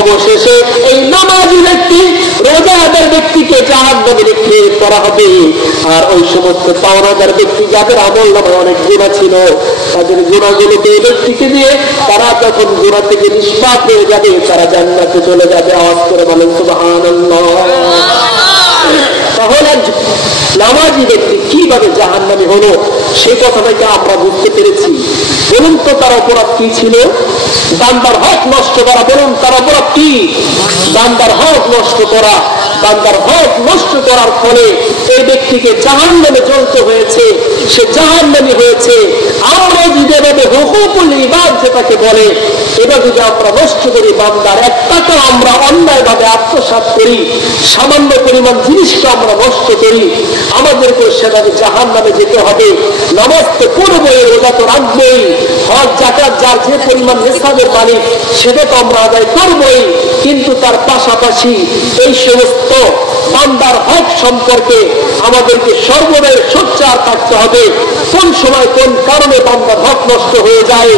অবশেষে এই নামাজি ব্যক্তি, রোজাদার ব্যক্তিকে জাহান্নামে নিক্ষেপ করা হবে। আর ওই সমস্ত পাওনাদার ব্যক্তি যাদের আমল নামে অনেক গুনাহ ছিল, তাদের গুনাহগুলোকে এই ব্যক্তিকে দিয়ে তারা যখন গুনাহ থেকে নিষ্পাপ হয়ে যাবে, তারা জান্নাতে চলে যাবে। আওয়াজ করে বলেন সুবহানাল্লাহ। তাহলে নামাজি ব্যক্তি কিভাবে জাহান্নামী হলো সে কথাটাকে আমরা বুঝতে পেরেছি। বলুন তো তার অপরাধ কি ছিল? বান্দার হক নষ্ট করা। বলুন তার অপরাধ কি? বান্দার হক নষ্ট করা। বান্দার হক নষ্ট করার ফলে এই ব্যক্তিকে জাহান্নামে জ্বলতে হয়েছে, সে জাহান্নামী হয়েছে। আমরা যদি এভাবে হুকুকুল ইবাদ যেটাকে বলে, এটা যদি আমরা নষ্ট করি, বান্দার এক টাকা আমরা অন্যায়ভাবে আত্মসাৎ করি, সামান্য পরিমাণ জিনিসটা আমরা নষ্ট করি, আমাদেরকে সেটাকে জাহান্নামে যেতে হবে। নামাজ তো পড়বই, রোজা তো রাখবই, হজ যাকাত যার যে পরিমাণ নিসাবের মালিক সেটা তো আমরা আদায় করবই। কিন্তু তার পাশাপাশি এই সমস্ত বান্দার হক সম্পর্কে আমাদেরকে সর্বদাই সোচ্চার থাকতে হবে। কোন সময় কোন কারণে বান্দার হক নষ্ট হয়ে যায়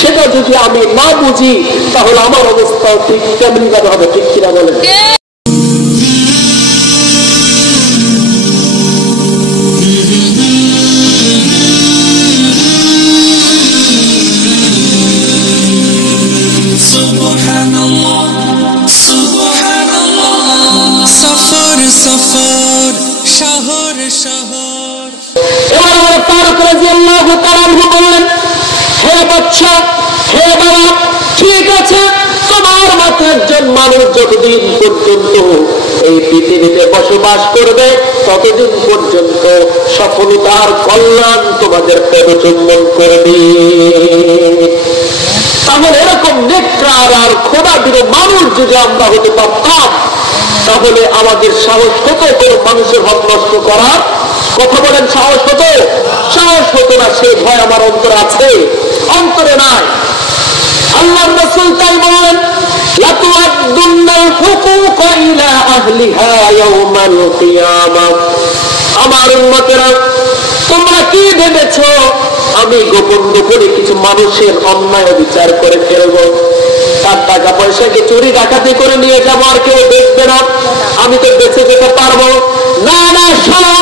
সেটা যদি আমি না বুঝি, তাহলে আমার অবস্থাও ঠিক তেমনি ভাবে হবে। ঠিক কিনা বলেন? সফর শহর শহর। এবার ফারুক রাদিয়াল্লাহু তাআলা বললেন, হে বাদশা, হে বাবা, ঠিক আছে, তোমার মতো একজন মানুষ যতদিন পর্যন্ত এই পৃথিবীতে বসবাস করবে ততদিন পর্যন্ত সফলতার কল্যাণ তোমাদের পদচুম্বন করবে। তাহলে এরকম নেককার আর খোদাবীর মানুষ যদি আমরা হতে পারতাম, তাহলে আমাদের সাহস হতো কোনো মানুষের হক নষ্ট করার। কথা বলেন, সাহস হতো? সাহস হতো না। সে ভয় আমার অন্তরে আছে? অন্তরে নাই। আল্লাহর রাসূল তাই বলেন, লাতুআদ্দুন্নাল হুকুকা ইলা আহলিহা ইয়াওমাল কিয়ামাহ। আমার উম্মতেরা, তোমরা কি ভেবেছো আমি গোপন গোপনে কিছু মানুষের অন্যায় বিচার করে ফেলবো? তার টাকা পয়সাকে চুরি ডাকাতি করে নিয়ে যাবো, আর কেউ দেখবে না, আমি তো বেঁচে যেতে পারবো না? না, শোনো,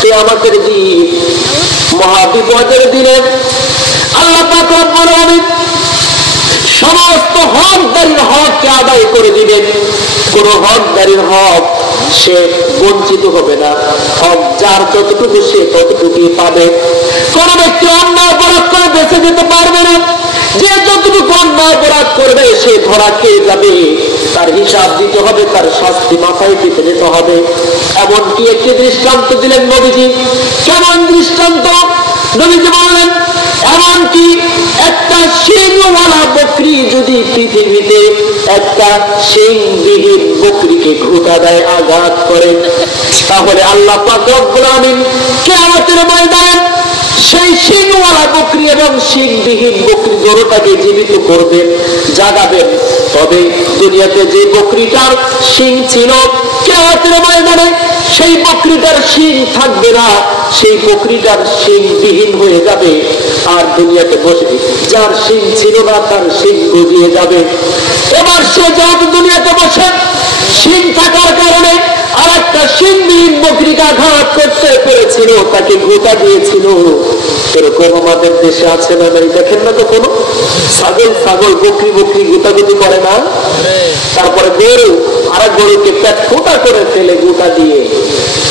কিয়ামতের দিন, মহাবিপদের দিনে আল্লাহ পাক রব্বুল আলামিন সমস্ত হকদারির হককে আদায় করে দিবেন। কোন হকদারির হক সে বঞ্চিত হবে না। হক যার যতটুকু সে ততটুকুই পাবে। কোন ব্যক্তি অন্যায় অপরাধ করে বেঁচে যেতে পারবে না। যে যতটুকু অন্যায় অপরাধ করবে সে ধরা খেয়ে যাবে, তার হিসাব দিতে হবে, তার শাস্তি মাথায় পেতে নিতে হবে। এমনকি একটি দৃষ্টান্ত দিলেন নবীজি। কেমন দৃষ্টান্ত? নবীজি বললেন, এমনকি একটা শিংওয়ালা বকরি যদি পৃথিবীতে একটা শিংবিহীন বকরিকে ঘুঁটা দেয়, আঘাত করে, তাহলে আল্লাহ পাক রব্বুল আলামিন কিয়ামতের ময়দানে সেই শিংওয়ালা বকরি এবং শিংবিহীন বকরি গরুটাকে জীবিত করবেন, জাগাবেন। তবে দুনিয়াতে যে বকরিটার শিং ছিল, কিয়ামতের ময়দানে সেই বকরিটার শিং থাকবে না, সেই বকরিটার শিংবিহীন হয়ে যাবে। আর দুনিয়াতে বসে যার শিং ছিল না তার শিং গজিয়ে যাবে। এবার সে যার দুনিয়াতে বসে শিং থাকার কারণে আর একটা শিংবিহীন বকরিকে আঘাত করতে পেরেছিল, তাকে ঘুঁটা দিয়েছিল। এরকম আমাদের দেশে আছে না? দেখেন না কখনো ছাগল বকরি গুতাগুতি করে না? তারপরে গরু আর এক গরুকে পেট ফোটা করে ফেলে গুঁটা দিয়ে।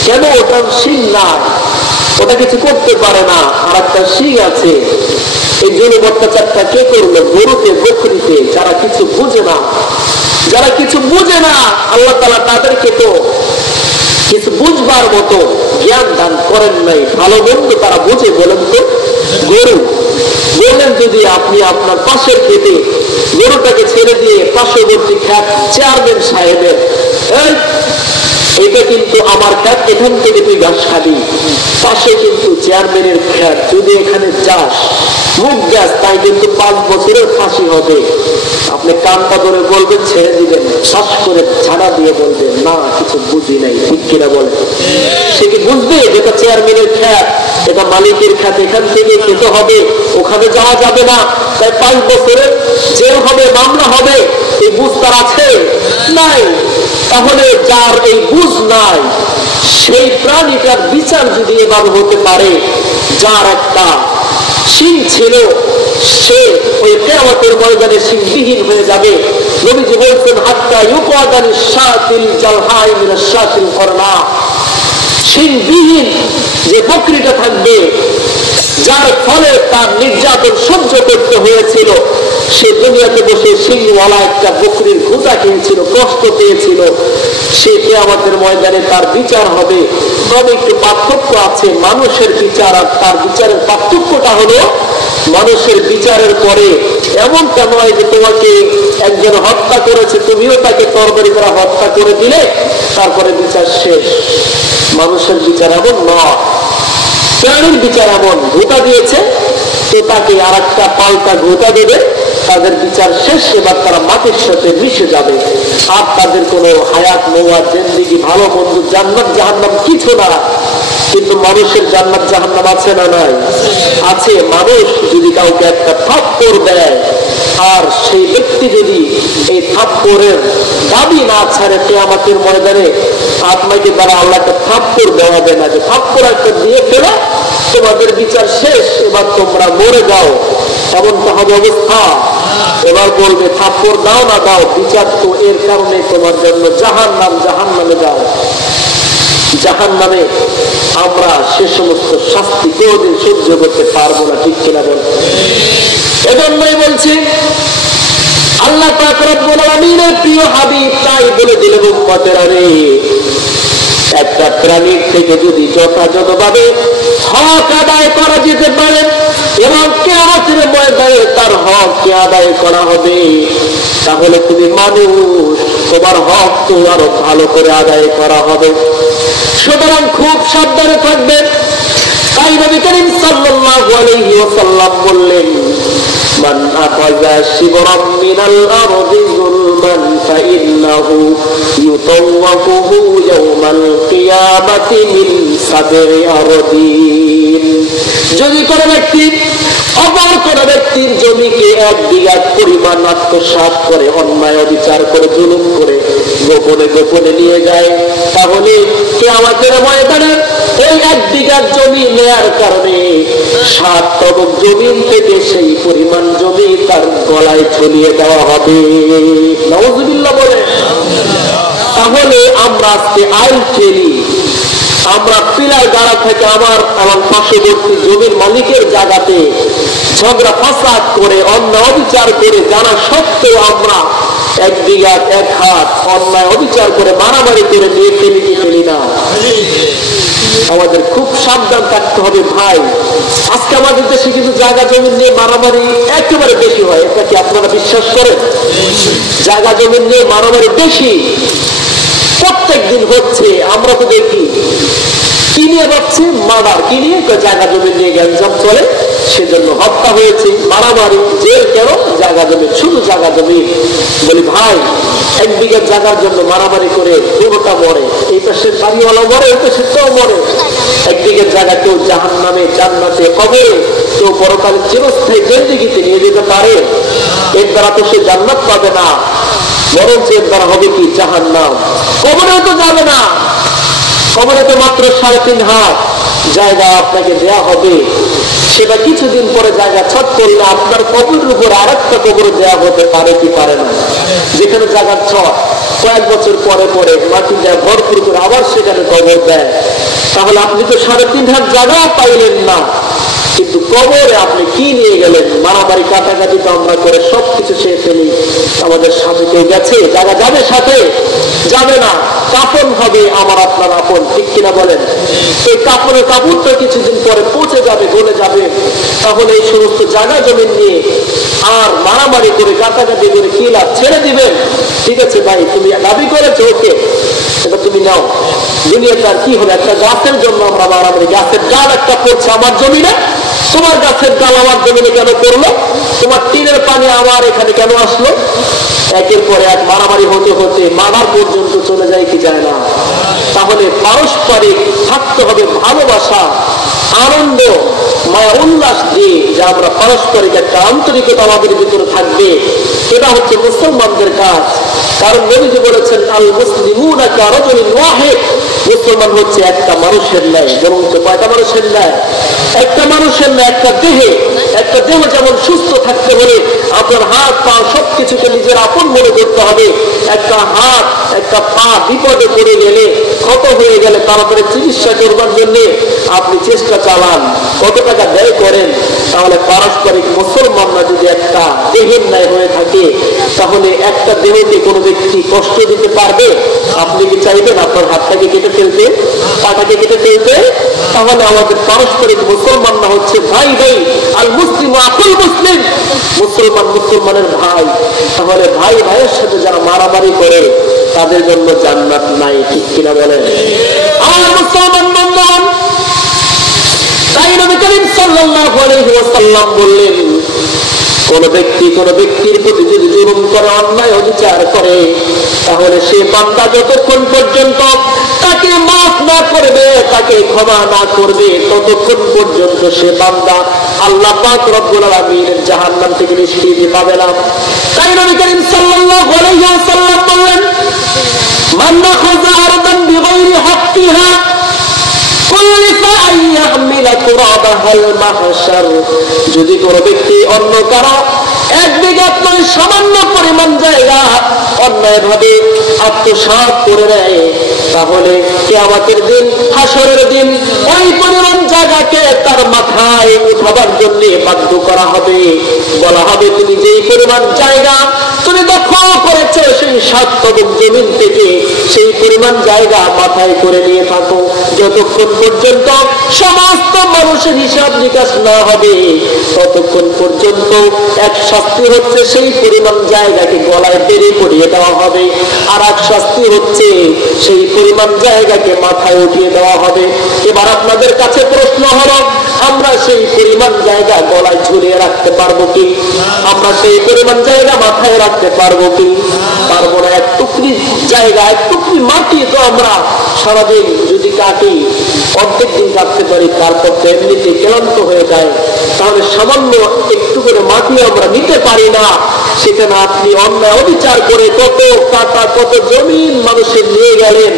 কেন? ওটার শিং না, ওটা কিছু করতে পারে না, আর একটা শিং আছে। এই জুলুম অত্যাচারটা কে করলো? গরুতে, বকরিতে। যারা কিছু বুঝে না, যারা কিছু বুঝে না, আল্লাহ তাআলা তাদেরকে তো কিছু বুঝবার মতো জ্ঞান দান করেন নাই। ভালো মন্দ তারা বুঝে। বলেন তো, গরু বললেন যদি আপনি আপনার পাশের খেতে গরুটাকে ছেড়ে দিয়ে পার্শ্ববর্তী খ্যাত চেয়ারম্যান সাহেবের, এটা কিন্তু আমার খ্যাত, এখান থেকে তুই ঘাস খাবি, পাশে কিন্তু চেয়ারম্যানের খ্যাত, যদি এখানে যাস মুখ গ্যাস, তাই কিন্তু 5 বছরের ফাঁসি হবে। আপনি কানটা ধরে বলবেন, ছেড়ে দিবেন, শ্বাস করে ঝাড়া দিয়ে বলবেন না কিছু বুঝি নাই, ঠিক কিনা বলে? সে কি বুঝবে যেটা চেয়ারম্যানের খ্যাত, এটা মালিকের খ্যাত, এখান থেকে খেতে হবে, ওখানে যাওয়া যাবে না, তাই 5 বছরের জেল হবে, মামলা হবে? এই বুঝ তার আছে? নাই। তাহলে যার এই বুঝ নাই, সেই প্রাণীটার বিচার যদি এভাবে হতে পারে, যার একটা শিং ছিল সে ওই কিয়ামতের ময়দানে শিংবিহীন হয়ে যাবে। নবীজি বলছেন হাত্তা ইউকাদানি শাতিল জালহাই মিনাশ শাতিল করনা, শিংবিহীন যে বকরিটা থাকবে, যার ফলে তার নির্যাতন সহ্য করতে হয়েছিল, সে দুনিয়াতে বসে শিংওয়ালা একটা বকরির ঘুষা খেয়েছিল, কষ্ট পেয়েছিল, সে কিয়ামতের ময়দানে তার বিচার হবে। তবে একটু পার্থক্য আছে মানুষের বিচার আর তার বিচারের। পার্থক্যটা হলো মানুষের বিচারের পরে এমনটা নয় যে তোমাকে একজন হত্যা করেছে, তুমিও তাকে তরবারি করে হত্যা করে দিলে তারপরে বিচার শেষ। মানুষের বিচার এমন নয়, প্রাণীর বিচার এমন, ধোঁকা দিয়েছে তো তাকে আর একটা পাল্টা ধোঁকা দেবে, তাদের বিচার শেষ, এবার তারা মাটির সাথে মিশে যাবে। আর তাদের কোনো হায়াত মওয়াত জিন্দেগি ভালো মন্দ জান্নাত জাহান্নাম কিছু না। কিন্তু মানুষের জান্নাত জাহান্নাম আছে না নাই? আছে। মানুষ যদি কাউকে একটা থাপ্পড় দেয় আর সেই ব্যক্তি যদি এই থাপ্পড়ের দাবি না ছাড়ে, কিয়ামতের ময়দানে আপনাকে দ্বারা আল্লাহ একটা থাপ্পড় দেওয়াবে না, যে থাপ্পড় একটা দিয়ে ফেলে তোমাদের বিচার শেষ, এবার তোমরা মরে যাও, এমনটা হবে অবস্থা। এবার বলবে থাপ্পড় দাও না দাও, বিচার তো এর কারণে তোমার জন্য জাহান্নাম, জাহান্নামে যাও। জাহান্নামে আমরা সে সমস্ত শাস্তি কোনদিন সহ্য করতে পারবো না, ঠিক কিনা বল? এজন্যই বলছি আল্লাহ পাক রব্বুল আলামিনের প্রিয় হাবিব তাই বলে দিলেন উম্মতেরা রে, একটা প্রাণীর থেকে যদি যথাযথভাবে হক আদায় করা যেতে পারে এবং কিয়ামতের ময়দানে তার হককে আদায় করা হবে, তাহলে তুমি মানুষ, তোমার হক তো আরো ভালো করে আদায় করা হবে। সুতরাং খুব সাবধানে থাকবেন। তাই নবী করিম সাল্লাল্লাহু আলাইহি ওয়াসাল্লাম বললেন, মান আখাযা শিবরাম মিনাল আরদি যুলমান ফাইন্নাহু ইউতাওয়াকুহু ইয়াওমাল কিয়ামাতি মিন সাবরি আরদিন। যদি কোনো ব্যক্তি অপর কোনো ব্যক্তির জমিকে 1 বিঘা পরিমাণ আত্মসাৎ করে, অন্যায় অবিচার করে, জুলুম করে গোপনে গোপনে নিয়ে যায়, তাহলে কিয়ামতের ময়দানে এই 1 বিঘা জমি নেয়ার কারণে 7 তবক জমিন থেকে সেই পরিমাণ জমি তার গলায় ঝুলিয়ে দেওয়া হবে। নাউযুবিল্লাহ বলে। তাহলে আমরা আজকে আইন খেলি, আমরা পিলার গাড়া থেকে আমার এবং পার্শ্ববর্তী জমির মালিকের জায়গাতে ঝগড়া ফাসাদ করে, অন্যায় অবিচার করে, জানা সত্ত্বেও আমরা 1 বিঘা 1 হাত অন্যায় অবিচার করে মারামারি করে নিয়ে ফেলি কি ফেলি না? আমাদের খুব সাবধান থাকতে হবে ভাই। আজকে আমাদের দেশে কিন্তু জায়গা জমি নিয়ে মারামারি একেবারে বেশি হয়, এটা কি আপনারা বিশ্বাস করেন? জায়গা জমি নিয়ে মারামারি বেশি, প্রত্যেক দিন হচ্ছে। আমরা তো দেখি কি নিয়ে ভাবছে, মার্ডার, কি নিয়ে জায়গা জমি নিয়ে গ্যাঞ্জাম চলে, সেজন্য হত্যা হয়েছে, মারামারি, জেল। কেন? জায়গা জমি, শুধু জায়গা জমি। বলি ভাই, 1 বিঘা জায়গার জন্য মারামারি করে দুটা মরে, এই পাশের বাড়িওয়ালা মরে, এই পাশেরটাও মরে। 1 বিঘা জায়গা কেউ জাহান্নামে, জান্নাতে, কবরে, কেউ পরকালে চিরস্থায়ী জিন্দেগিতে নিয়ে যেতে পারে। এর দ্বারা তো সে জান্নাত পাবে না, বরং এর দ্বারা হবে কি জাহান্নাম। কবরে তো যাবে না, কবরে তো মাত্র 3.5 হাত জায়গা আপনাকে দেয়া হবে। সেটা কিছুদিন পরে জায়গা ছট করলে আপনার কবরের উপর আরেকটা কবর দেওয়া হতে পারে কি পারে না? যেখানে জায়গার ছট কয়েক বছর পরে পরে মাটি দেয় ভরপুর করে আবার সেখানে কবর দেয়। তাহলে আপনি তো 3.5 হাত জায়গা পাইলেন না, কিন্তু কবরে আপনি কি নিয়ে গেলেন? মারামারি কাটাকাটি তো আমরা করে সবকিছু শেষ ফেলি। আমাদের সাথে কেউ গেছে, জায়গা যাবে সাথে? যাবে না। কাফন হবে আমার আপনার আপন, ঠিক কিনা বলেন? এই কাপড়ের কাপড়টা কিছুদিন পরে পচে যাবে, গলে যাবে। তাহলে এই সমস্ত জায়গা জমিন নিয়ে আর মারামারি করে কাটাকাটি করে কি লাভ? ছেড়ে দিবেন। ঠিক আছে ভাই, তুমি দাবি করেছো, ওকে, এটা তুমি নাও। দুনিয়াতে আর কি হবে, একটা গাছের জন্য আমরা মারামারি, গাছের ডাল একটা পড়ছে আমার জমিনে, তোমার গাছের ডাল আমার জমিনে কেন পড়লো, তোমার টিনের পানি আমার এখানে কেন আসলো, একের পর এক মারামারি হতে হতে মারার পর্যন্ত চলে যায় কি যায় না? তাহলে পারস্পরিক থাকতে হবে ভালোবাসা, আনন্দ, মায়া, উল্লাস দিয়ে, যে আমরা পারস্পরিক একটা আন্তরিকতা আমাদের ভিতরে থাকবে। এটা হচ্ছে মুসলমানদের কাজ। কারণ নবীজি বলেছেন, আল মুসলিমুনা কারাজুলিন ওয়াহিদ, মুসলমান হচ্ছে একটা মানুষের ন্যায়। যেমন কয়টা মানুষের ন্যায়? একটা মানুষের ন্যায়। একটা দেহ যেমন সুস্থ থাকতে হলে আপনার হাত পা সবকিছুকে নিজের আপন মনে করতে হবে। একটা হাত একটা পা বিপদে পড়ে গেলে, ক্ষত হয়ে গেলে তাড়াতাড়ি চিকিৎসা করবার জন্য আপনি চেষ্টা চালান, কত টাকা ব্যয় করেন। তাহলে পারস্পরিক মুসলমানরা যদি একটা দেহের ন্যায় হয়ে থাকে, তাহলে একটা দেহকে কোনো ব্যক্তি কষ্ট দিতে পারবে? আপনি কি চাইবেন আপনার হাতটাকে কেটে ফেলতে, পাটাকে কেটে ফেলতে? তাহলে আমাদের পারস্পরিক মুসলমানরা হচ্ছে ভাই ভাই, আর মুসলিম আকুল মুসলিম, মুসলমান মুসলমানের ভাই। তাহলে ভাই ভাইয়ের সাথে যারা মারামারি করে তাদের জন্য জান্নাত নাই, ঠিক কিনা বলেন? আমার মুসলমান বন্ধুগণ, তাই নবী করিম সাল্লাল্লাহু আলাইহি ওয়াসাল্লাম বললেন, কোন ব্যক্তির প্রতি যদি জুলুম করে, অন্যায় অবিচার করে, তাহলে সে বান্দা যতক্ষণ পর্যন্ত তাকে মাফ না করবে, তাকে ক্ষমা না করবে, ততক্ষণ পর্যন্ত সে বান্দা আল্লাহ পাক রব্বুল আলামিনের জাহান্নাম থেকে নিষ্কৃতি পাবে না। তাই নবী করিম সাল্লাল্লাহু আলাইহি ওয়াসাল্লাম বললেন, মান নাখাযা আরদান বিগাইরি হাক্কিহা যদি কোন ব্যক্তি অন্য কারো এক বিঘা সামান্য পরিমাণ জায়গা অন্যায় ভাবে আত্মসাৎ করে নেয়, তাহলে কিয়ামতের দিন, হাসরের দিন ওই পরিমাণ জায়গাকে তার মাথায় উঠাবার জন্য বাধ্য করা হবে। বলা হবে, তুমি যেই পরিমাণ জায়গা তুমি দখল করেছো, সেই 7 কদম জমিন থেকে সেই পরিমাণ জায়গা মাথায় করে নিয়ে থাকো, যতক্ষণ পর্যন্ত সমস্ত মানুষের হিসাব নিকাশ না হবে, ততক্ষণ পর্যন্ত এক শাস্তি হচ্ছে সেই পরিমাণ জায়গাকে গলায় বেড়ে পড়িয়ে দেওয়া হবে, আর এক শাস্তি হচ্ছে সেই পরিমাণ জায়গাকে মাথায় উঠিয়ে দেওয়া হবে। এবার আপনাদের কাছে প্রশ্ন হলো, আমরা সেই পরিমাণ জায়গা গলায় ঝুলিয়ে রাখতে পারবো কি? আমরা সেই পরিমাণ জায়গা মাথায় রাখতে পারবো কি? পারবো না। এক টুকরি জায়গা, এক টুকরি মাটি তো আমরা সারাদিন যদি কাটি, অর্ধেক দিন কাটতে পারি, তারপর তো এমনিতে ক্লান্ত হয়ে যায়। তাহলে সামান্য একটু করে মাটি আমরা নিতে পারি না, সেখানে আপনি অন্যায় অবিচার করে কত কাটা, কত জমিন মানুষের নিয়ে গেলেন,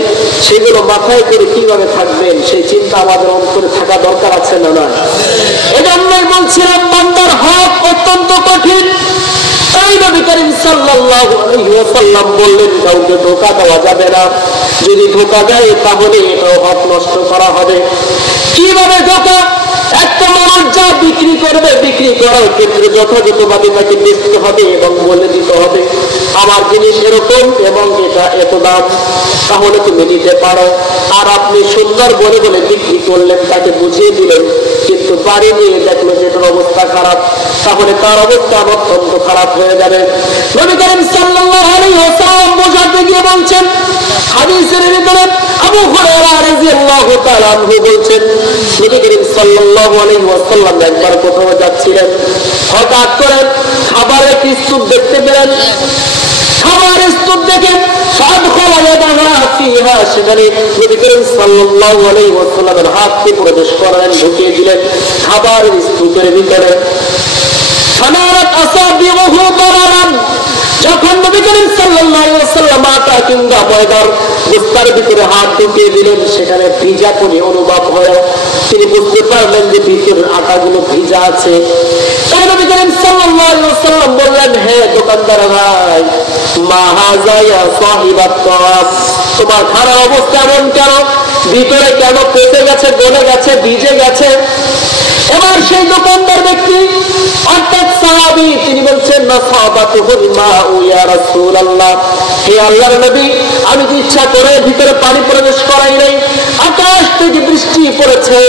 সেগুলো মাথায় করে কিভাবে থাকবেন, সেই চিন্তা আমাদের অন্তরে থাকা দরকার আছে না? না, এজন্যই বলছিলাম বান্দার হক অত্যন্ত কঠিন। তাই নবী করিম সাল্লাল্লাহু আলাইহি ওয়াসাল্লাম বললেন, কাউকে ধোঁকা দেওয়া যাবে না। যদি ধোঁকা দেয় তাহলে এটাও হক নষ্ট করা হবে। কিভাবে ধোঁকা? একটা মানুষ যা বিক্রি করবে, বিক্রি করার ক্ষেত্রে যথাযথভাবে তাকে বেচতে হবে এবং বলে দিতে হবে, আমার জিনিস এরকম এবং এটা এত দাম, তাহলে তুমি নিতে পারো। আর আপনি সুন্দর বলে বলে বিক্রি করলেন, তাকে বুঝিয়ে দিলেন, কিন্তু বাড়ি নিয়ে দেখলো যে এটার অবস্থা খারাপ, তাহলে তার অবস্থা অত্যন্ত খারাপ হয়ে যাবে। নবী করিম সাল্লাল্লাহু আলাইহি ওয়াসাল্লাম বোঝাতে গিয়ে বলছেন, হাদিসের ভিতরে আবু হুরায়রা রাদিয়াল্লাহু তাআলা আনহু বলছেন, নবী করিম সাল্লাল্লাহু আলাইহি ওয়াসাল্লাম একবার কোথাও যাচ্ছিলেন, হঠাৎ করে খাবারের একটি স্তূপ দেখতে পেলেন। খাবারের স্তূপ দেখে সেখানে নবী করিম সাল্লাল্লাহু আলাইহি ওয়াসাল্লামের হাতকে প্রবেশ করালেন, ঢুকিয়ে দিলেন খাবারের স্তূপের ভিতরে। যখন নবী করিম সাল্লাল্লাহু আলাইহি ওয়াসাল্লাম আটা কিংবা ময়দার বস্তার ভিতরে হাত ঢুকিয়ে দিলেন, সেখানে ভিজা পনি অনুভব হয়। তিনি বুঝতে পারলেন যে ভিতরের আটাগুলো ভিজা আছে। তাই নবী করিম সাল্লাল্লাহু আলাইহি ওয়াসাল্লাম বললেন, হে দোকানদার ভাই, মা হাযা ইয়া সাহিবাত তাওয়াব, তোমার খারাপ অবস্থা এমন কেন? ভিতরে কেন পচে গেছে, গলে গেছে, ভিজে গেছে? এবার সেই দোকানদার ব্যক্তি অর্থাৎ সাহাবী তিনি বলছেন নাসাবাতুহুল মাউ ইয়া রাসূলুল্লাহ, হে আল্লাহর নবী, আমি তো ইচ্ছা করে ভিতরে পানি প্রবেশ করাই নাই, আকাশ থেকে বৃষ্টি পড়েছে,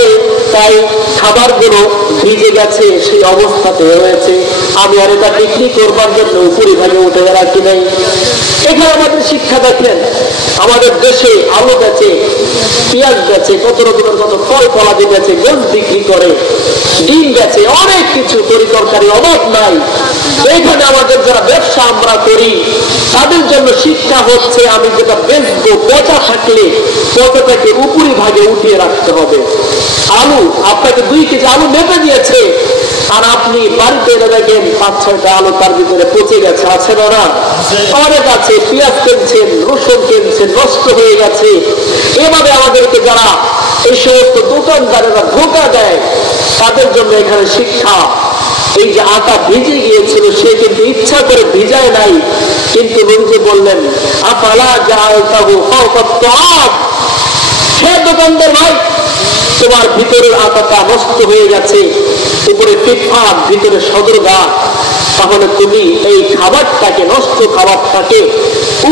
তাই খাবারগুলো ভিজে গেছে, সেই অবস্থাতে রয়েছে, আমি আর এটা বিক্রি করবার জন্য উপরি ভাগে উঠে রাখি নাই। এখানে আমাদের শিক্ষা দেখলেন, আমাদের দেশে আলু বেচে, পেঁয়াজ বেচে, কত রকমের কত ফল ফলাদি বেচে, গোস বিক্রি করে, ডিম বেচে, অনেক কিছু তরি তরকারি অভাব নাই। এইখানে আমাদের যারা ব্যবসা আমরা করি তাদের জন্য শিক্ষা হচ্ছে, আমি যেটা বেচবো পচা থাকলে পচাটাকে উপরি ভাগে উঠিয়ে রাখতে হবে। আলু আপনাকে 2 কেজি আলু মেপে দিয়েছে, আর আপনি বাড়িতে এনে দেখেন 5-6টা আলু তার ভিতরে পচে গেছে, আছে না? অনেক আছে। পেঁয়াজ কিনছেন, রসুন কিনছেন, নষ্ট হয়ে গেছে। এভাবে আমাদেরকে যারা এই সমস্ত দোকানদারেরা ধোঁকা দেয় তাদের জন্য এখানে শিক্ষা। এই যে আটা ভিজে গিয়েছিল সে কিন্তু ইচ্ছা করে ভিজায় নাই, কিন্তু নবী বললেন আফালা জাআলতাহু ফাওকা আত, হে দোকানদার ভাই, তোমার ভিতরের আটাটা নষ্ট হয়ে গেছে, উপরে পিঠফাট, ভিতরে সদরগা, তাহলে তুমি এই খাবারটাকে, নষ্ট খাবারটাকে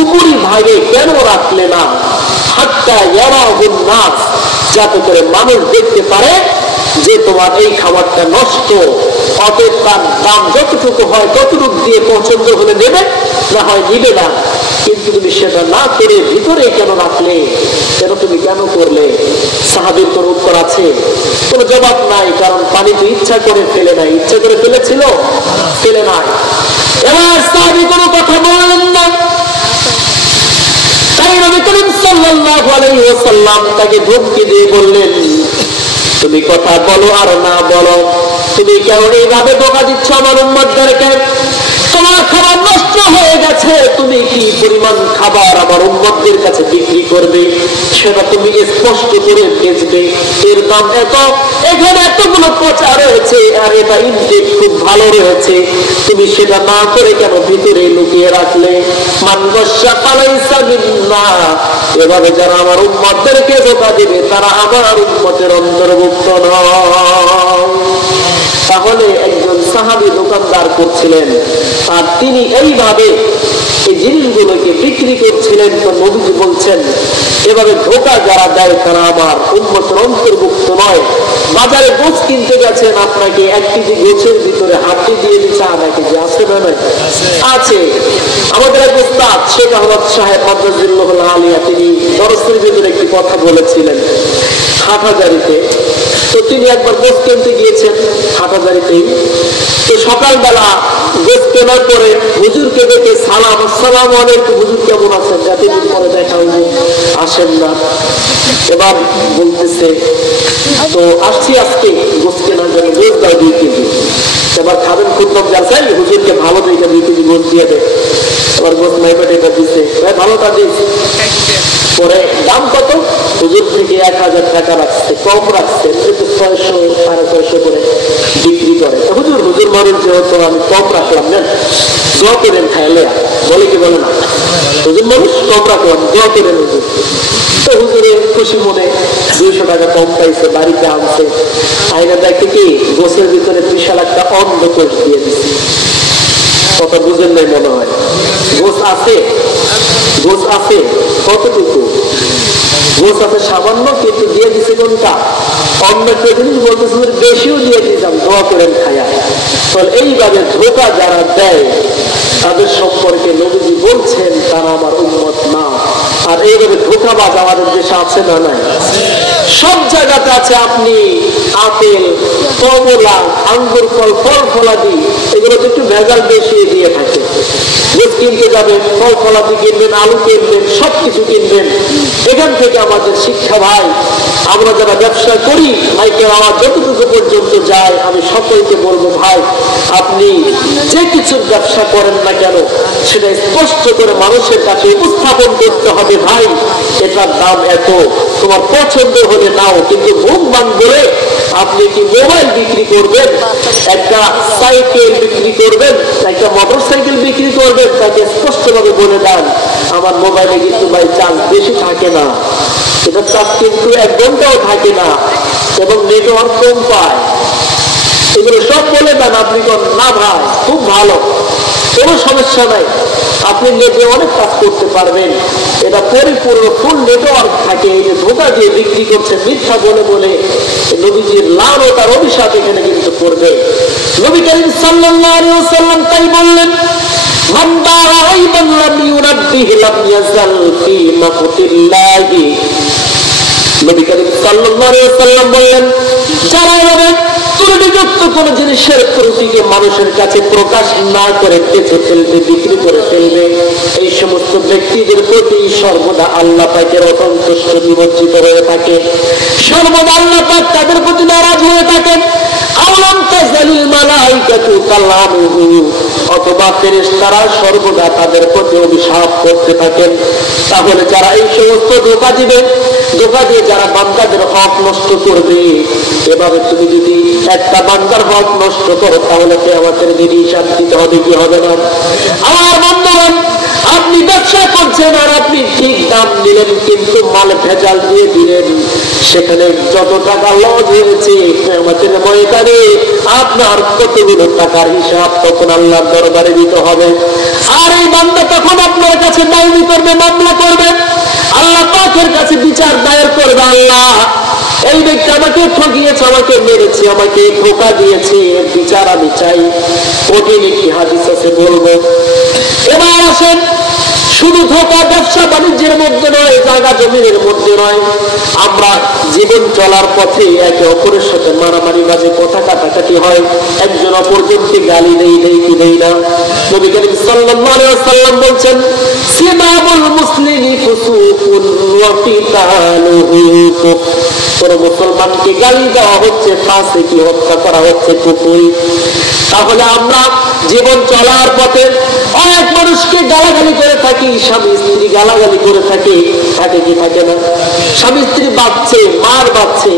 উপরি ভাগে কেন রাখলে না? হাত্তা ইয়ারাহুন নাস, যাতে করে মানুষ দেখতে পারে যে তোমার এই খাবারটা নষ্ট। অতএব তার দাম যতটুকু হয় ততটুকু দিয়ে পছন্দ হলে নেবে, না হয় নিবে না। কিন্তু তুমি সেটা না করে ভিতরে কেন রাখলে? তুমি কেন করলে? সাহাবীর কোন উত্তর আছে? কোন জবাব নাই, কারণ পানি তো ইচ্ছা করে ফেলে নাই। ইচ্ছা করে ফেলেছিল? ফেলে নাই। এবার সাহাবী কোনো কথা বললেন না। তাই নবী করিম সাল্লাল্লাহু আলাইহি ওয়াসাল্লাম তাকে ধমকি দিয়ে বললেন, তুমি কথা বলো আর না বলো, তুমি কেন এইভাবে ধোঁকা দিচ্ছ আমার উম্মতদেরকে? তোমার খাবার নষ্ট হয়ে গেছে, তুমি কি পরিমাণ খাবার আমার উম্মতদের কাছে বিক্রি করবে সেটা তুমি স্পষ্ট করে বেচবে। এর দাম এত, এখানে এতগুলো পচা রয়েছে, আর এটা ইনটেক খুব ভালো রয়েছে, তুমি সেটা না করে কেন ভিতরে লুকিয়ে রাখলে? মান গশা ফালাইসা মিন্না, এভাবে যারা আমার উম্মতদেরকে ধোঁকা দিবে তারা আমার উম্মতের অন্তর্ভুক্ত নয়। তাহলে একজন সাহাবী দোকানদার করছিলেন, আর তিনি এইভাবে এই জিনিসগুলোকে বিক্রি করছিলেন। তো নবীজি বলছেন, এভাবে ধোঁকা যারা দেয় তারা আমার উম্মতের অন্তর্ভুক্ত নয়। বাজারে গোছ কিনতে গেছেন, আপনাকে 1 কেজি গোছের ভিতরে হাড্ডি দিয়ে দিচ্ছে আধা কেজি, আছে না? নাই আছে। আমাদের এক উস্তাদ শেখ আহমদ সাহেব মাদ্রাজুল্লাহুল আলিয়া, তিনি দরসের ভিতরে একটি কথা বলেছিলেন হাটহাজারীতে। তো তিনি একবার গোছ কিনতে গিয়েছেন হাটহাজারীতেই। তো সকালবেলা গোছ কেনার পরে হুজুরকে দেখে সালাম, আসসালামু আলাইকুম, হুজুর কেমন আছেন? এতদিন পরে দেখা হইল, আসেন না। এবার বলতেছে, তো আসছি আজকে গোছ কেনার জন্য, গোছ দাও 2 কেজি। এবার খাবেন খুব যাচাই, হুজুরকে ভালো দেখে 2 কেজি গোছ দিয়ে দেয়। এবার গোছ মাইপেট এটা দিচ্ছে, ভাই ভালোটা দিস। পরে দাম কত? হুজুর থেকে 1000 টাকা রাখছে, কম রাখছে, কিন্তু 600-650 করে বিক্রি করে। হুজুর মানুষ যেহেতু আমি কম রাখলাম, নেন দোয়া করেন, খাইলে বলে কি বলে না, হুজুর মানুষ কম রাখলাম, দোয়া করেন হুজুর। তো হুজুরে খুশি মনে 200 টাকা কম পাইছে, বাড়িতে আনছে, আইনা দেখে কি গোছের ভিতরে বিশাল একটা অন্ধকোষ দিয়ে দিচ্ছে। কথা বুঝেন নাই মনে হয়। গোছ আছে, গোছ আছে কতটুকু? গোছ আছে সামান্য, কিন্তু দিয়ে দিচ্ছে কোনটা? অন্য একটা জিনিস বলতেছে বেশিও দিয়ে দিতাম, দোয়া করেন খায়া। তাহলে এইভাবে ধোঁকা যারা দেয় তাদের সম্পর্কে নবীজি বলছেন তারা আমার উম্মত না। আর এইভাবে ধোঁকাবাজ আমাদের দেশে আছে না? নাই, সব জায়গাতে আছে। আপনি আপেল, কমলা, আঙ্গুর ফল, ফল ফলাদি, এগুলো তো একটু ভেজাল বেশি দিয়ে থাকে। গোছ কিনতে যাবেন, ফল ফলাদি কিনবেন, আলু কিনবেন, সবকিছু কিনবেন। এখান থেকে আমাদের শিক্ষা ভাই, আমরা যারা ব্যবসা করি, ভাইকে আমার যতটুকু পর্যন্ত যায়, আমি সকলকে বলবো, ভাই আপনি যে কিছুর ব্যবসা করেন না কেন সেটা স্পষ্ট করে মানুষের কাছে উপস্থাপন করতে হবে। ভাই এটার দাম এত, তোমার পছন্দ হলে নাও, কিন্তু মুখ বান বলে আপনি কি মোবাইল বিক্রি করবেন, একটা সাইকেল বিক্রি করবেন, একটা মোটর সাইকেল বিক্রি করবেন, তাকে স্পষ্ট ভাবে বলে দেন আমার মোবাইলে কিন্তু ভাই চার্জ বেশি থাকে না, এটা চার্জ কিন্তু 1 ঘন্টাও থাকে না, এবং নেটওয়ার্ক কম পায়। এগুলো সব বলে দেন, আপনি না ভাই খুব ভালো, কোনো সমস্যা নাই, আপনি নিজে অনেক কাজ করতে পারবেন, এটা পরিপূর্ণ ফুল নেটওয়ার্ক থাকে। এই যে ধোঁকা দিয়ে বিক্রি করছে মিথ্যা বলে বলে, নবীজির লাল ও তার অভিশাপ এখানে কিন্তু করবে। নবী করিম সাল্লাল্লাহু আলাইহি ওয়াসাল্লাম তাই বললেন, মান দাআ আইবান লাম ইউনাব্বিহি লাম ইয়াজাল ফি মাকতিল্লাহি। নবী করিম সাল্লাল্লাহু আলাইহি ওয়াসাল্লাম বললেন, যারা এভাবে ত্রুটিযুক্ত কোন জিনিসের ত্রুটিকে মানুষের কাছে প্রকাশ না করে বেঁচে ফেলবে, বিক্রি করে ফেলবে, এই সমস্ত ব্যক্তিদের প্রতি সর্বদা আল্লাহ পাকের অসন্তুষ্ট নিমজ্জিত হয়ে থাকে, সর্বদা আল্লাহ পাক তাদের প্রতি নারাজ হয়ে থাকেন। আওলাম তাজালিল মালাইকাতু কালামুহু, অথবা ফেরেশতারা সর্বদা তাদের প্রতি অভিশাপ করতে থাকেন। তাহলে যারা এই সমস্ত ধোঁকা দিবে, ধোঁকা দিয়ে যারা বান্দাদের হক নষ্ট করবে, এভাবে তুমি যদি একটা বান্দার হক নষ্ট করো তাহলে কিয়ামতের দিন হিসাব দিতে হবে কি হবে না? আমার বন্ধুগণ, আপনি ব্যবসা করছেন আর আপনি ঠিক দাম দিলেন কিন্তু মাল ভেজাল দিয়ে দিলেন, সেখানে যত টাকা লস হয়েছে কিয়ামতের ময়দানে আপনার কতগুলো টাকার হিসাব তখন আল্লাহর দরবারে দিতে হবে। আর এই বান্দা তখন আপনার কাছে দাবি করবে, মামলা করবে, আল্লাহ পাকের কাছে বিচার দায়ের করবে, আল্লাহ এই ব্যক্তি আমাকে ঠকিয়েছে, আমাকে মেরেছে, আমাকে ধোঁকা দিয়েছে, এর বিচার আমি চাই। কঠিন একটি হাদিস আছে বলবো। এবার আসেন, শুধু ধোঁকা ব্যবসা বাণিজ্যের মধ্যে নয়, জায়গা জমিনের মধ্যে নয়, আমরা জীবন চলার পথে একে অপরের সাথে মারামারি বাজে কথা কাটাকাটি হয়, একজন অপরজনকে গালি দেই কি দেই না। নবী করিম সাল্লাল্লাহু আলাইহি ওয়াসাল্লাম বলছেন, সিবাবুল মুসলিমি ফুসুকুন ওয়া কিতালুহু কুফর। কোন মুসলমানকে গালি দেওয়া হচ্ছে ফাসিকি, হত্যা করা হচ্ছে কুফরি। তাহলে আমরা জীবন চলার পথে অনেক মানুষকে গালাগালি করে থাকি, স্বামী স্ত্রী গালাগালি করে থাকে, থাকে কি থাকে না? স্বামী স্ত্রী বাঁচছে, মার বাঁচছে,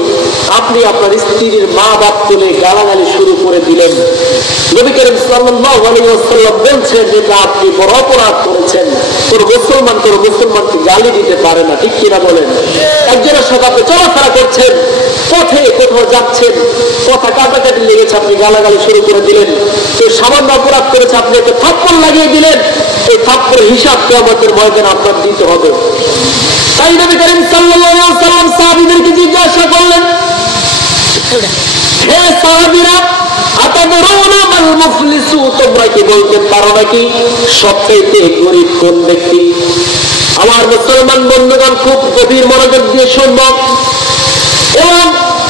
আপনি আপনার স্ত্রীর মা বাপ তুলে গালাগালি শুরু করে দিলেন। নবী করিম সাল্লাল্লাহু আলাইহি ওয়াসাল্লাম বলছেন যেটা আপনি বড় অপরাধ করেছেন। কোন মুসলমানকে গালি দিতে পারে না, ঠিক কিনা বলেন? একজনের সাথে আপনি চলাফেরা করছেন, পথে কোথাও যাচ্ছেন, কথা কাটাকাটি লেগেছে, আপনি গালাগালি শুরু করে দিলেন, তো সামান্য অপরাধ করেছে, আপনি একটা থাপ্পড় লাগিয়ে দিলেন, এই থাপ্পড়ের হিসাব কিয়ামতের ময়দানে আপনার দিতে হবে। তাই নবী করিম সাল্লাল্লাহু আলাইহি ওয়াসাল্লাম সাহাবীদেরকে জিজ্ঞাসা করলেন, হে সাহাবীরা, আতাদরুনা মাল মুফলিসু, তোমরা কি বলতে পারো নাকি সবচেয়ে গরীব কোন ব্যক্তি? আমার মুসলমান বন্ধুগণ, খুব গভীর মনোযোগ দিয়ে শুনবো এবং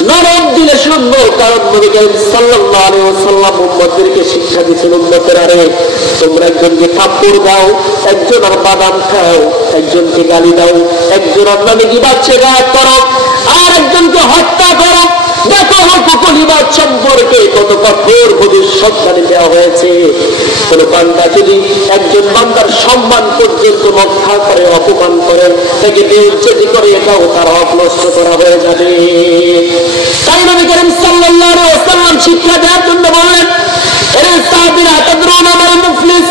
নরম দিলে শুনবো, কারণ নবী করিম সাল্লাল্লাহু আলাইহি ওয়াসাল্লাম উম্মতদেরকে শিক্ষা দিয়েছেন, উম্মতেরা রে, তোমরা একজনকে থাপ্পড় দাও, একজন আর বাদাম খাও, একজনকে গালি দাও, একজন আর নামে গীবত শেখায়ত করো, আর একজনকে হত্যা করো। দেখো হুকুকিবাদ সম্পর্কে কত কঠোর ভবিষ্যৎবাণী দেওয়া হয়েছে। কোন বান্দা যদি একজন বান্দার সম্মান পর্যন্ত রক্ষা করে, অপমান করে, তাকে বেইজ্জতি করে, এটাও তার হক নষ্ট করা হয়ে যাবে। তাই নবী করিম সাল্লাল্লাহু আলাইহি ওয়াসাল্লাম শিক্ষা দেওয়ার জন্য বলেন, এরে সাহাবীরা, আতাদরুনা মাল মুফলিস,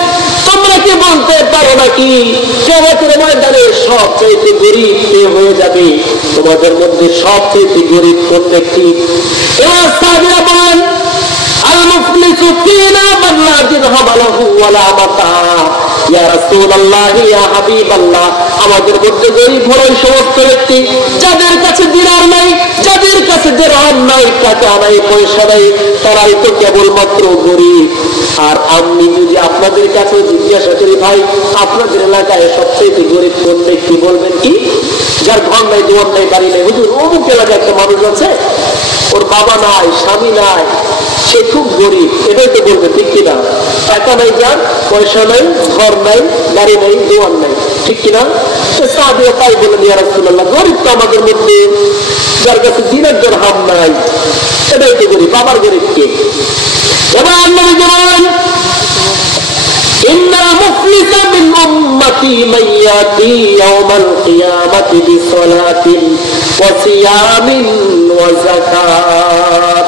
তোমরা কি বলতে পারো নাকি কিয়ামতের ময়দানে সবচেয়ে গরীব কে হয়ে যাবে? তোমাদের মধ্যে সবচেয়ে গরীব কোন ব্যক্তি? এবার সাহাবীরা বলেন, আল মুফলিসু ফিনা মান লা দিরহাম লাহু ওয়া লা মাতা। ইয়া রাসূলুল্লাহ, ইয়া হাবিবাল্লাহ, আমাদের মধ্যে গরীব হলো ওই সমস্ত ব্যক্তি যাদের কাছে দিনার নাই, যাদের কাছে দিরহাম নাই, টাকা নাই, পয়সা নাই, তারাই তো কেবলমাত্র গরীব। আর আমি যদি আপনাদের কাছে জিজ্ঞাসা করি, ভাই আপনাদের এলাকায় সবচেয়ে গরীব কোন ব্যক্তি, বলবেন কি? যার ঘর নাই, দোয়ার নাই, বাড়ি নাই। হুজুর, অমুক এলাকায় একটা মানুষ আছে, ওর বাবা নাই, স্বামী নাই, সে খুব গরীব, এটাই তো বলবে, ঠিক কিনা? টাকা নাই, যার পয়সা নাই, ঘর নাই, গাড়ি নাই, দোয়ার নাই, ঠিক কিনা? সাহাবীরা তাই বলেন, ইয়া রাসূলুল্লাহ, গরীব তো আমাদের মধ্যে যার কাছে দিনের দিরহাম নাই, এটাই তো গরীব। বাবার গরীব কে? এবার নবী বলেন, ইন্নাল মুফলিসা মিন উম্মতি মান ইয়াতি ইয়াওমাল কিয়ামাতি বিসসালাতিন ওয়া সিয়ামিন ওয়া যাকাত।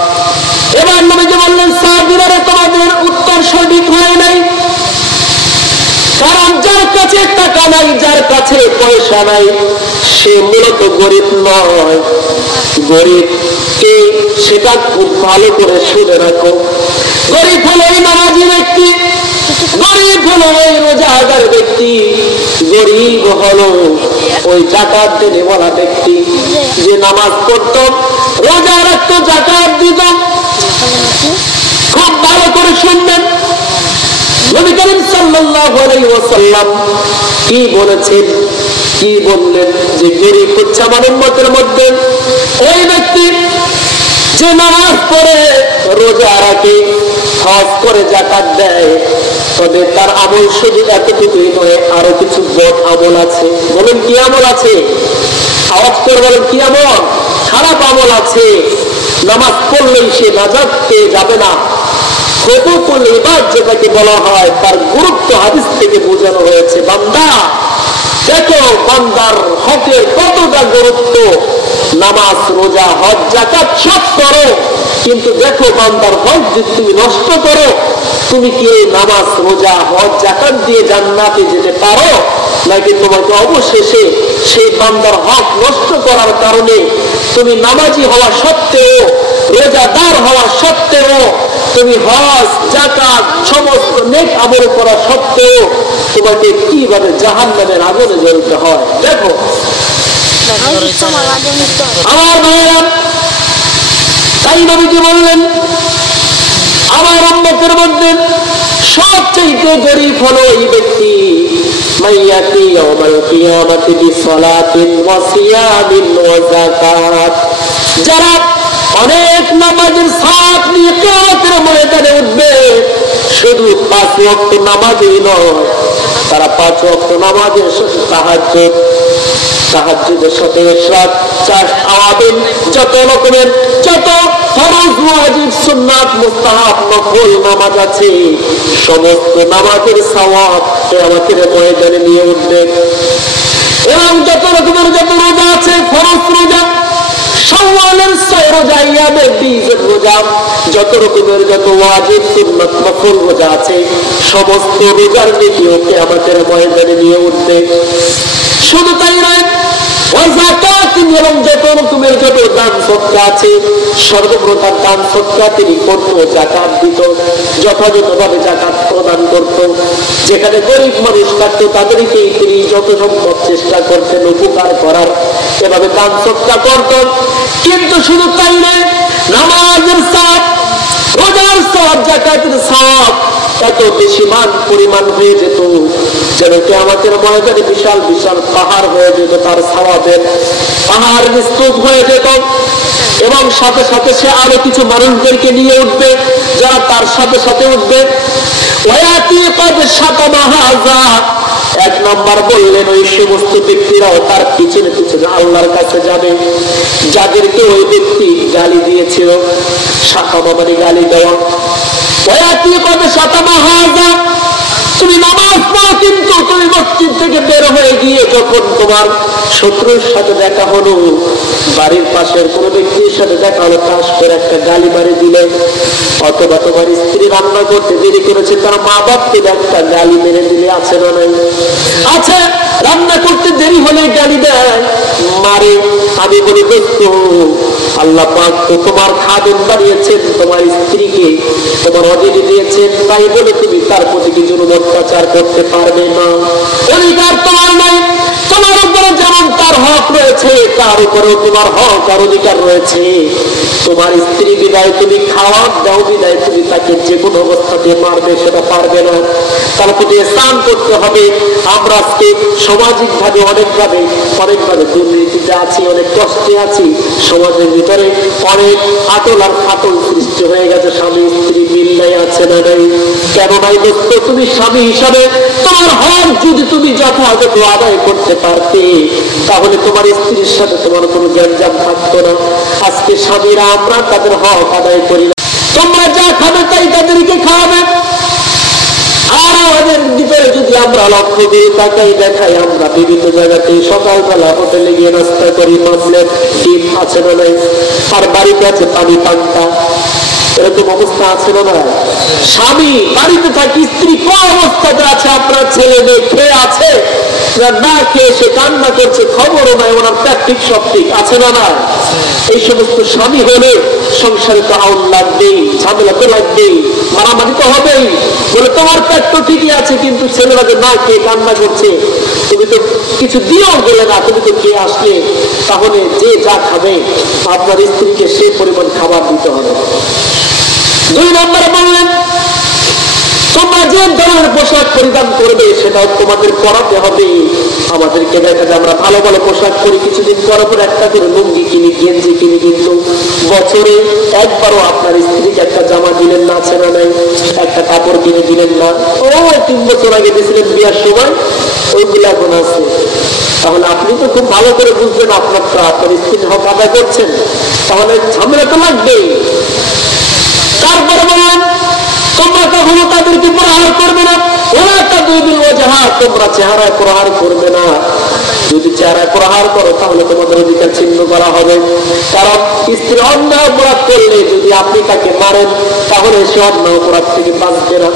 এবার নবী বললেন, সাহাবীরা, তোমাদের উত্তর সঠিক হয় নাই, কারণ যার কাছে টাকা নাই, যার কাছে পয়সা নাই, সে মূলত গরীব নয়। গরীব কে কে সেটা খুব ভালো করে শুনে রাখো। গরিব হলো এই নামাজি ব্যক্তি, গরিব হলো ওই রোজাদার ব্যক্তি, গরিব হলো ওই যাকাত দেনেওয়ালা ব্যক্তি যে নামাজ পড়ত, রোজা রাখত, যাকাত দিত। খুব ভালো করে শুনবেন নবী করিম সাল্লাল্লাহু আলাইহি ওয়াসাল্লাম কি বলেছেন, কি বললেন যে গরিব হচ্ছে আমার উম্মতের মধ্যে ওই ব্যক্তি যে নামাজ পড়ে, রোজা রাখে, হজ করে, যাকাত দেয়, তবে তার আমল শুধু এতটুকুই নয়, আরো কিছু বদ আমল আছে। বলেন কি আমল আছে? আওয়াজ করে বলেন কি আমল? খারাপ আমল আছে। নামাজ পড়লেই সে নাজাত পেয়ে যাবে না। হুকুকুল ইবাদ যেটাকে বলা হয়, তার গুরুত্ব হাদিস থেকে বোঝানো হয়েছে। বান্দা দেখো বান্দার হকের কতটা গুরুত্ব। নামাজ, রোজা, হজ, যাকাত সব করো, কিন্তু দেখো বান্দার হক যদি তুমি নষ্ট করো, তুমি কি নামাজ, রোজা, হজ, যাকাত দিয়ে জান্নাতে যেতে পারো, নাকি তোমাকে অবশেষে সেই বান্দার হক নষ্ট করার কারণে তুমি নামাজি হওয়া সত্ত্বেও, রোজাদার হওয়া সত্ত্বেও, তুমি হজ, যাকাত সমস্ত নেক আমল করা সত্ত্বেও তোমাকে কিভাবে জাহান্নামের আগুনে জ্বলতে হয়। দেখো আমার ভাইয়েরা, তাই নবীজি বললেন আমার উম্মতের মধ্যে সবচেয়ে গরিব হলো এই ব্যক্তি মাইয়াতি ইয়াউমাল কিয়ামাতি বিসসালাতিন ওয়া সিয়ামিন ওয়া যাকাত, যারা অনেক নামাজের সাথ নিয়ে কিয়ামতের ময়দানে উঠবে। শুধু 5 ওয়াক্ত নামাজই নয়, তারা 5 ওয়াক্ত নামাজের সাথে তাহাজ্জুদ, তাহাজ্জুদের সাথে ইশরাক, চার আওয়াবিন, যত রকমের যত ফরজ, ওয়াজিব, সুন্নাত, মুস্তাহাব, নফল নামাজ আছে, সমস্ত নামাজের সওয়াব কিয়ামতের ময়দানে নিয়ে উঠবে। এবং যত রকমের যত রোজা আছে, ফরজ রোজা, শাওয়ালের 6 রোজা, ইয়ামের 20 রোজা, যত রকমের যত ওয়াজিব, সুন্নাত, নফল রোজা আছে, সমস্ত রোজার নেকিও কিয়ামতের ময়দানে নিয়ে উঠবে। শুধু তাই নয়, এবং যত রকমের যত দান সদকা আছে, সর্বপ্রকার দান সদকা তিনি করতো, যাকাত দিত, যথাযথভাবে যাকাত প্রদান করত। যেখানে গরিব মানুষ থাকতো তাদেরকে তিনি যত সম্ভব চেষ্টা করতেন উপকার করার, এভাবে দান সদকা করত। কিন্তু শুধু তাই নয়, নামাজের সওয়াব, রোজার সওয়াব, যাকাতের সওয়াব এত বেশি পরিমাণ হয়ে যেত যেন কিয়ামতের ময়দানে বিশাল বিশাল পাহাড় হয়ে যেত, তার সওয়াবের পাহাড় স্তূপ হয়ে যেত। এবং সাথে সাথে সে আরো কিছু মানুষদেরকে নিয়ে উঠবে, যারা তার সাথে সাথে উঠবে। এক নম্বর বললেন ওই সমস্ত ব্যক্তিরাও তার পিছনে পিছনে আল্লাহর কাছে যাবে, যাদেরকে ওই ব্যক্তি গালি দিয়েছিল। সাকামা মানে গালি দেওয়া। তুমি নামাজ পড়ো, কিন্তু তুমি মসজিদ থেকে বের হয়ে গিয়ে যখন তোমার শত্রুর সাথে দেখা হলো, বাড়ির পাশের কোন ব্যক্তির সাথে দেখা হলো, তাস করে একটা গালি মারি দিলে, অথবা তোমার স্ত্রী রান্না করতে দেরি করেছে, তার মা বাপকে একটা গালি মেরে দিলে, আছে না নাই? আছে। রান্না করতে দেরি হলে গালি দেয়, মারে। আমি বলি দেখতো আল্লাহ পাক তো তোমার খাদেম বানিয়েছেন, তোমার স্ত্রীকে তোমার অধীনে দিয়েছেন, তাই বলে তুমি তার প্রতি কিছু অত্যাচার করতে পারবে না। অধিকার তোমার নাই। তোমার উপরে যেমন তার হক রয়েছে, তার উপরেও তোমার হক আর অধিকার রয়েছে। তোমার স্ত্রী বিদায় তুমি খাওয়া দাও, বিদায় তুমি তাকে যে কোনো অবস্থাতে মারবে, সেটা পারবে না। তার প্রতি স্নান করতে হবে। আমরা আজকে সামাজিক ভাবে অনেকভাবে দুর্নীতিতে আছি, অনেক কষ্টে আছি। সমাজের ভিতরে অনেক আটল আর ফাটল সৃষ্টি হয়ে গেছে। স্বামী স্ত্রী মিল নাই, আছে না নাই? কেন নাই দোস্ত? তুমি স্বামী হিসাবে তোমার হক যদি তুমি যথাযথ আদায় করতে পারতে, তাহলে তোমার স্ত্রীর সাথে তোমার কোনো গ্যাঞ্জাম থাকতো না। আজকে স্বামীরা আমরা তাদের হক আদায় করি না। তোমরা যা খাবে তাই তাদেরকে খাওয়াবে। আর আমাদের ভিতরে যদি আমরা লক্ষ্য করি, তাকাই দেখাই, আমরা বিভিন্ন জায়গাতে সকালবেলা হোটেলে গিয়ে নাস্তা করি, মাছলেট, ডিম, আছে না নাই? আর বাড়িতে আছে পানি পান্তা। এরকম অবস্থা আছে না না? স্বামী বাড়িতে থাকে, স্ত্রী কোন অবস্থাতে আছে, আপনার ছেলে মেয়ে খেয়ে আছে, না খেয়ে সে কান্না করছে, খবরও নাই, ওনার পেট ঠিক সব ঠিক আছে না না। এই সমস্ত স্বামী হলে সংসারে তো আউল লাগবেই, ঝামেলা তো লাগবেই, মারামারি তো হবেই। বলে তোমার পেট তো ঠিকই আছে, কিন্তু ছেলেরা যে না খেয়ে কান্না করছে, তুমি তো কিছু দিয়েও গেলে না, তুমি তো খেয়ে আসলে, তাহলে যে যা খাবে আপনার স্ত্রীকে সেই পরিমাণ খাবার দিতে হবে। 2 নম্বরে বললেন, তোমরা যে ধরনের পোশাক পরিধান করবে সেটাও তোমাদের করাতে হবে। আমাদেরকে দেখা যায় আমরা ভালো ভালো পোশাক পরি, কিছুদিন পর পর একটা করে লুঙ্গি কিনি, গেঞ্জি কিনি, কিন্তু বছরে একবারও আপনার স্ত্রীকে একটা জামা দিলেন না, আছে না নাই? একটা কাপড় কিনে দিলেন না। ও 3 বছর আগে দিয়েছিলেন বিয়ার সময়, ওইগুলো এখন আছে। তাহলে আপনি তো খুব ভালো করে বুঝবেন আপনারটা, আপনার স্ত্রীর হক আদায় করছেন, তাহলে ঝামেলা তো লাগবেই। তারপরে বললেন, তোমরা কখনো তাদেরকে প্রহার করবে না। ওরা একটা 2 দিন ওজাহার, তোমরা চেহারায় প্রহার করবে না। যদি চেহারায় প্রহার করো তাহলে তোমাদের অধিকার ছিন্ন করা হবে। কারণ স্ত্রী অন্যায় অপরাধ করলে যদি আপনি তাকে মারেন তাহলে সে অন্যায় অপরাধ থেকে বাঁচবে না,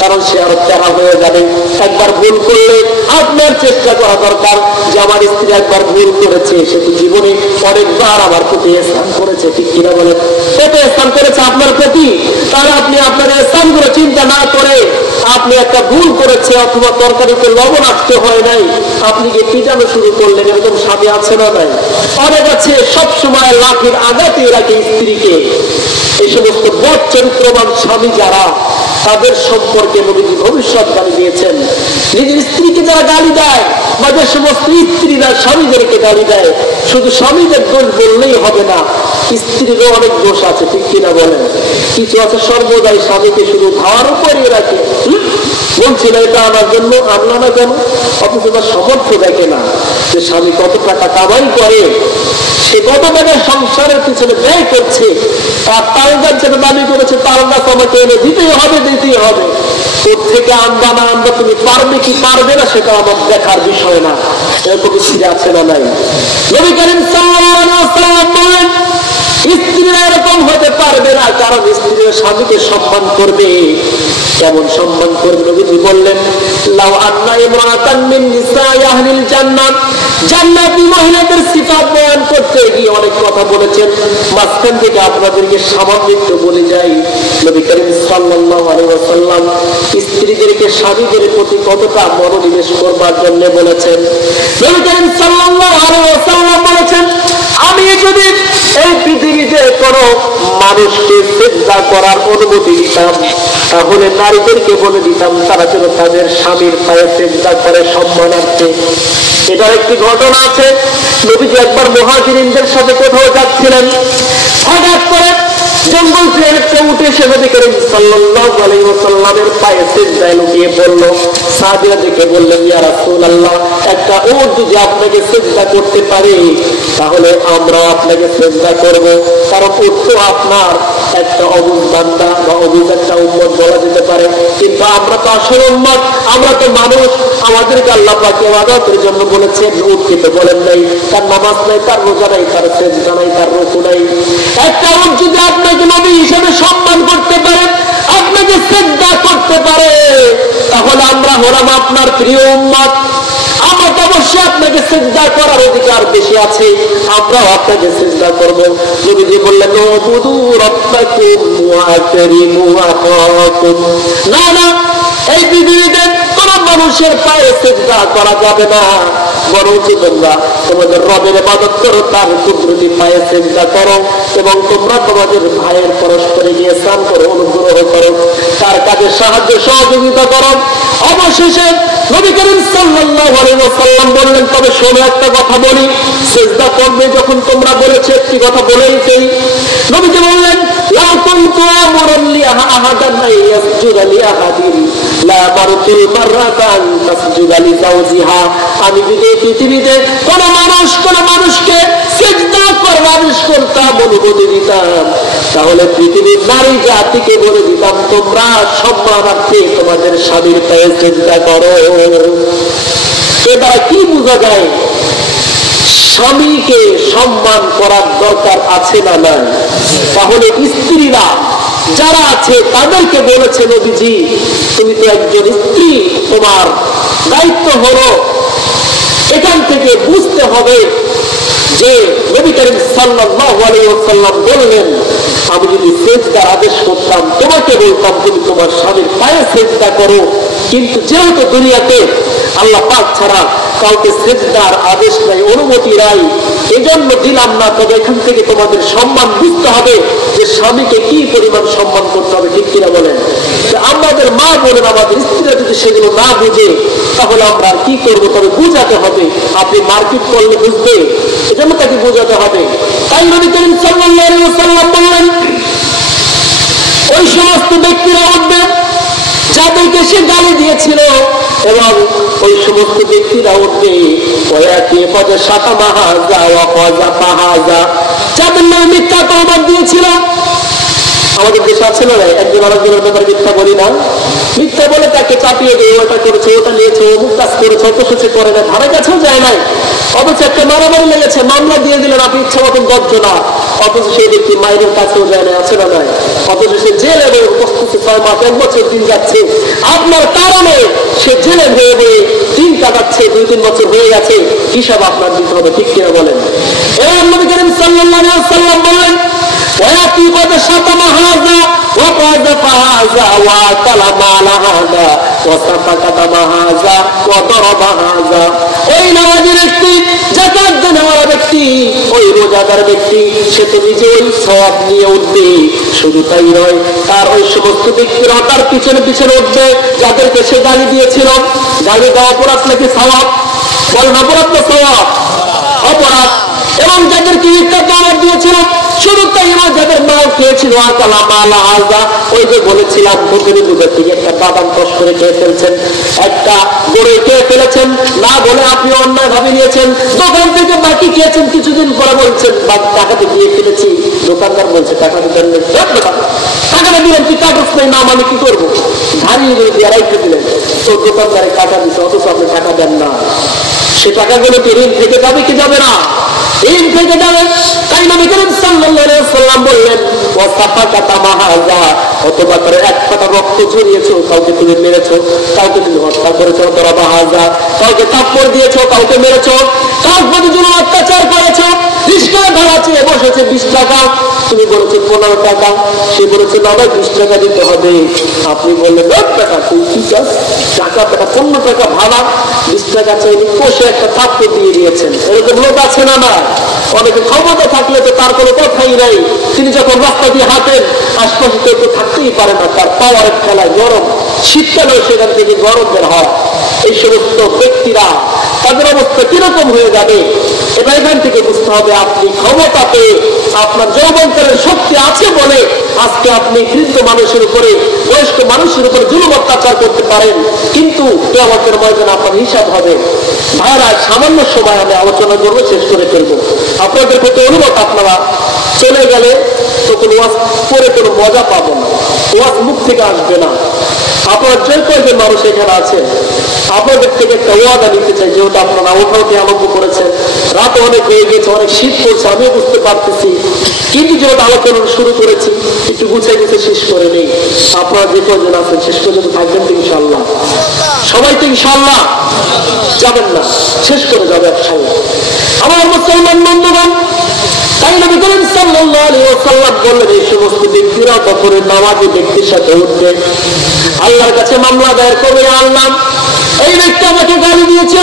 কারণ সে আরো চেহারা হয়ে যাবে। একবার ভুল করলে আপনার চেষ্টা করা দরকার যে আমার স্ত্রী একবার ভুল করেছে, সে তো জীবনে অনেকবার আমার প্রতি ইহসান করেছে, ঠিক কিনা বলেন? কত ইহসান করেছে আপনার প্রতি, তাহলে আপনি আপনার ইহসানগুলো চিন্তা না করে আপনি একটা ভুল করেছে, অথবা তরকারিতে লবণ আসতে হয় নাই, আপনি যে পিটানো শুরু করলেন, এরকম স্বামী আছে না নাই? অনেক আছে সবসময় লাঠির আঘাতে রাখে স্ত্রীকে। এই সমস্ত বদ চরিত্রবান স্বামী যারা, তাদের সম্পর্কে নবীজি ভবিষ্যৎবাণী দিয়েছেন। নিজের স্ত্রীকে যারা গালি দেয়, বা যে সমস্ত স্ত্রীরা স্বামীদেরকে গালি দেয়, শুধু স্বামীদের দোষ বললেই হবে না, স্ত্রীরও অনেক দোষ আছে, ঠিক কিনা বলেন? কিছু আছে সর্বদাই স্বামীকে শুধু ধার উপরে রাখে, বলছি না এটা আমার জন্য, আনলা না কেন, অথচ তার সমর্থ দেখে না যে স্বামী কত টাকা কামাই করে, সে কত টাকা সংসারের পিছনে ব্যয় করছে, তার তালগাছ যেটা দাবি করেছে তার গাছ আমাকে এনে দিতেই হবে, দিতেই হবে। তোর থেকে আনবা না আনবা, তুমি পারবে কি পারবে না সেটা আমার দেখার বিষয় না। এরকম স্ত্রী আছে না নাই? নবী করিম সাল্লাল্লাহু আলাইহি ওয়াসাল্লাম বলেন, স্ত্রীরা এরকম হতে পারবে না, কারণ স্ত্রীরা স্বামীকে সম্মান করবে। কেমন সম্মান করবে? নবীজি বললেন, লাউ আন্না ইমরাতান মিন নিসাই আহলিল জান্নাত, জান্নাতি মহিলাদের সিফাত বয়ান করতে গিয়ে অনেক কথা বলেছেন, মাঝখান থেকে আপনাদেরকে সামান্য একটু বলে যাই। নবী করিম সাল্লাল্লাহু আলাইহি ওয়াসাল্লাম স্ত্রীদেরকে স্বামীদের প্রতি কতটা মনোনিবেশ করবার জন্য বলেছেন। নবী করিম সাল্লাল্লাহু আলাইহি ওয়াসাল্লাম বলেছেন, আমি যদি এই পৃথিবীতে কোনো মানুষকে সিজদা করার অনুমতি দিতাম, তাহলে নারীদেরকে বলে দিতাম তারা যেন তাদের স্বামীর পায়ে সিজদা করে সম্মানার্থে। এটার একটি ঘটনা আছে, নবীজি একবার মুহাজিরিনদের সাথে কোথাও যাচ্ছিলেন, হঠাৎ করে জঙ্গল থেকে একটা উঠে এসে নবী করিম সাল্লাল্লাহু আলাইহি ওয়াসাল্লামের পায়ে সিজদায় লুটিয়ে পড়ল। সাহাবীরা দেখে বললেন, ইয়া রাসূলুল্লাহ, একটা উট যদি আপনাকে সিজদা করতে পারে তাহলে আমরা আপনাকে সিজদা করব, কারণ উট তো আপনার একটা অবুঝ বান্দা বা অবুঝ একটা উম্মত বলা যেতে পারে, কিন্তু আমরা তো আসল উম্মত, আমরা তো মানুষ, আমাদেরকে আল্লাহ পাক ইবাদতের জন্য বলেছেন, উটকে তো বলেন নাই। তার নামাজ নাই, তার রোজা নাই, তার সিজদা নাই, তার রুকু নাই। একটা উট যদি আপনাকে নবী হিসেবে সম্মান করতে পারে, আপনাকে সিজদা করতে পারে, তাহলে আমরা হলাম আপনার প্রিয় উম্মত, আমরা তো অবশ্যই আপনাকে সিজদা করার অধিকার বেশি আছে, আমরাও আপনাকে সিজদা করব। নবীজি বললেন, উবুদু রাব্বাকুম ওয়া আকরিমু আখাকুম, না না, এই পৃথিবীতে কোন মানুষের পায়ে সিজদা করা যাবে না, বরঞ্চ তোমরা তোমাদের রবের ইবাদত করো, তার কুদরতি পায়ে সিজদা করো, এবং তোমরা তোমাদের ভাইয়ের পরস্পরে গিয়ে স্নান করো, অনুগ্রহ করো, তার কাজে সাহায্য সহযোগিতা করো। অবশেষে নবী করিম সাল্লাল্লাহু আলাইহি ওয়াসাল্লাম বললেন, তবে শোনো একটা কথা বলি, সিজদা করবে যখন তোমরা বলেছে একটি কথা বলেই দেই। নবীজি বললেন, লা কুনতু আমুরান লি আহাদান ইয়াসজুদা লি আহাদিন লা মারতুল মাররাতান তাসজুদা লি যাওজিহা, আমি যদি পৃথিবীতে কোন মানুষকে সিজদা করার আদেশ করতাম, অনুমতি দিতাম, তাহলে পৃথিবীর নারী জাতিকে বলে দিতাম, তোমরা সম্মানার্থে তোমাদের স্বামীর পায়ে সিজদা করো। এটা কি বোঝা যায়? স্বামীকে সম্মান করার দরকার আছে না নাই? তাহলে স্ত্রীরা যারা আছে তাদেরকে বলেছে নবীজি, তুমি তো একজন স্ত্রী, তোমার দায়িত্ব হলো এখান থেকে বুঝতে হবে যে নবী করিম সাল্লাল্লাহু আলাইহি ওয়াসাল্লাম বললেন, আমি যদি সিজদার আদেশ করতাম তোমাকে বলতাম তুমি তোমার স্বামীর পায়ে সিজদা করো, কিন্তু যেহেতু দুনিয়াতে আল্লাহ পাক ছাড়া কাউকে সিজদার আদেশ নাই, অনুমতি নাই, এজন্য দিলাম না। তবে এখান থেকে তোমাদের সম্মান বুঝতে হবে যে স্বামীকে কি পরিমাণ সম্মান করতে হবে, ঠিক কিনা বলেন? আমাদের মা বলেন, আমাদের স্ত্রীরা যদি সেগুলো না বুঝে তাহলে আমরা আর কি করবো? তবে বুঝাতে হবে। আপনি মার্কেট করলে বুঝবে, এজন্য তাকে বোঝাতে হবে। তাই নবী করিম সাল্লাল্লাহু আলাইহি ওয়াসাল্লাম বললেন, ওই সমস্ত ব্যক্তিরা উঠবে যাদেরকে সে গালি দিয়েছিল, এবং ওই সমস্ত ব্যক্তিরা উঠবে যাদের নামে মিথ্যা তওবা দিয়েছিল। আমাদের দেশে আছে না, একজন আরেকজনের ব্যাপারে মিথ্যা বলি না, মিথ্যা বলে তাকে চাপিয়ে দিয়ে ওটা করেছে, ওটা নিয়েছে, অমুক কাজ করেছে, অথচ সে করে না, ধারে কাছেও যায় নাই, অথচ একটা মারামারি লেগেছে, মামলা দিয়ে দিলেন, আপনি ইচ্ছা মতন গজ্জ না, অথচ সেই ব্যক্তি মায়ের কাছেও যায় না, আছে না নাই? অথচ সে জেলে হয়ে উপস্থিত 6 মাস 1 বছর দিন যাচ্ছে, আপনার কারণে সে জেলে হয়ে হয়ে দিন কাটাচ্ছে, 2-3 বছর হয়ে গেছে, হিসাব আপনার দিতে হবে, ঠিক কিনা বলেন? এবার নবী করিম সাল্লাল্লাহু আলাইহি ওয়াসাল্লাম বললেন, ويأتي قد شتم هذا وقذف هذا وأكل مال هذا وسفك دم هذا وضرب هذا। ওই নামাজি ব্যক্তি, যাকাত দেওয়ার ব্যক্তি, ওই রোজাদার ব্যক্তি, সে তো নিজে ওই সওয়াব নিয়ে উঠবে। শুধু তাই নয়, তার ওই সমস্ত ব্যক্তিরা তার পিছনে পিছনে উঠবে যাদেরকে সে গালি দিয়েছিল। গালি দেওয়া অপরাধ নাকি সওয়াব? বলেন, অপরাধ না সওয়াব? অপরাধ। এবং যাদেরকে মিথ্যা তওবা দিয়েছিল, শুধু তাই নয়, যাদের মাল খেয়েছিল আকালা মালা হাজা, ওই যে বলেছিলাম বকরি দুধের থেকে একটা বাদাম কষ করে খেয়ে ফেলছেন, একটা গরু খেয়ে ফেলেছেন, না বলে আপনি অন্যায় ভাবে নিয়েছেন, দোকান থেকে বাকি খেয়েছেন, কিছুদিন পরে বলছেন টাকাতে দিয়ে ফেলেছি, দোকানদার বলছে টাকা দিতেন, টাকাটা দিলেন, তুই কাগজ নেই, নাম আমি কি করবো, ধারিয়ে দিয়ে দিয়ে রাইখে দিলেন, তো দোকানদারে টাকা দিচ্ছে, অথচ আপনি টাকা দেন না। সে টাকাগুলো কি ঋণ থেকে যাবে কি যাবে না? ঋণ থেকে যাবে। তাই নবী করিম সাল্লাল্লাহু আলাইহি ওয়াসাল্লাম বললেন, ওয়াসাফাকা তামাহাজা, অথবা তার এক ফোঁটা রক্ত ঝরিয়েছো, কাউকে তুমি মেরেছো, কাউকে তুমি হত্যা করেছো, দরাবা হাজা, কাউকে থাপ্পড় দিয়েছো, কাউকে মেরেছো, কাউকে প্রতি জুলুম অত্যাচার করেছো, রিস্কা ধরা চেয়ে বসেছে 20 টাকা, তুমি বলেছো 15 টাকা, সে বলেছে না ভাই 20 টাকা দিতে হবে, আপনি বললেন 10 টাকা, তুই কি চাস টাকা, 15 টাকা ভাড়া, 20 টাকা চাইলে কষে একটা থাপ্পড় দিয়ে দিয়েছেন। এরকম লোক আছে না? না। অনেকে ক্ষমতা থাকলে তো তার কোনো কথাই নাই, তিনি যখন রাস্তা দিয়ে হাঁটেন আশপাশে কেউ তো থাকতেই পারে না, তার পাওয়ারের খেলায় গরম, শীতকালেও সেখান থেকে গরম বের হয়। এই সমস্ত ব্যক্তিরা তাদের অবস্থা কিরকম হয়ে যাবে, এটা এখান থেকে বুঝতে হবে। আপনি ক্ষমতা পেয়ে, আপনার যৌবনকালের শক্তি আছে বলে আজকে আপনি বৃদ্ধ মানুষের উপরে, বয়স্ক মানুষের উপরে জুলুম অত্যাচার করতে পারেন, কিন্তু কিয়ামতের ময়দানে আপনার হিসাব হবে। ভাইরা, সামান্য সময় আমি আলোচনা করবো, শেষ করে ফেলবো। আপনাদের প্রতি অনুরোধ, আপনারা চলে গেলে তখন ওয়াজ করে কোনো মজা পাবো না, ওয়াজ মুখ থেকে আসবে না। আপনারা যে কয়েকজন মানুষ এখানে আছেন, আপনাদের থেকে একটা ওয়াদা নিতে চাই, যেহেতু আপনারা ওঠাতে আরম্ভ করেছেন, রাত অনেক হয়ে গেছে, অনেক শীত পড়ছে, আমিও বুঝতে পারতেছি, কিন্তু যেহেতু আলোচনা শুরু করেছি, একটু গুছিয়ে গুছিয়ে শেষ করে নেই। আপনারা যে কয়েকজন আছেন শেষ পর্যন্ত থাকবেন তো ইনশাআল্লাহ? সবাই তো ইনশাআল্লাহ যাবেন না, শেষ করে যাবে একসঙ্গে। আমার মুসলমান বন্ধুগণ, তাই নবী করিম সাল্লাল্লাহু আলাইহি ওয়াসাল্লাম বললেন, এই সমস্ত ব্যক্তিরা তখন নামাজি ব্যক্তির সাথে উঠবে, আল্লাহর কাছে মামলা দায়ের করবে, আল্লাহ এই ব্যক্তি আমাকে গালি দিয়েছে,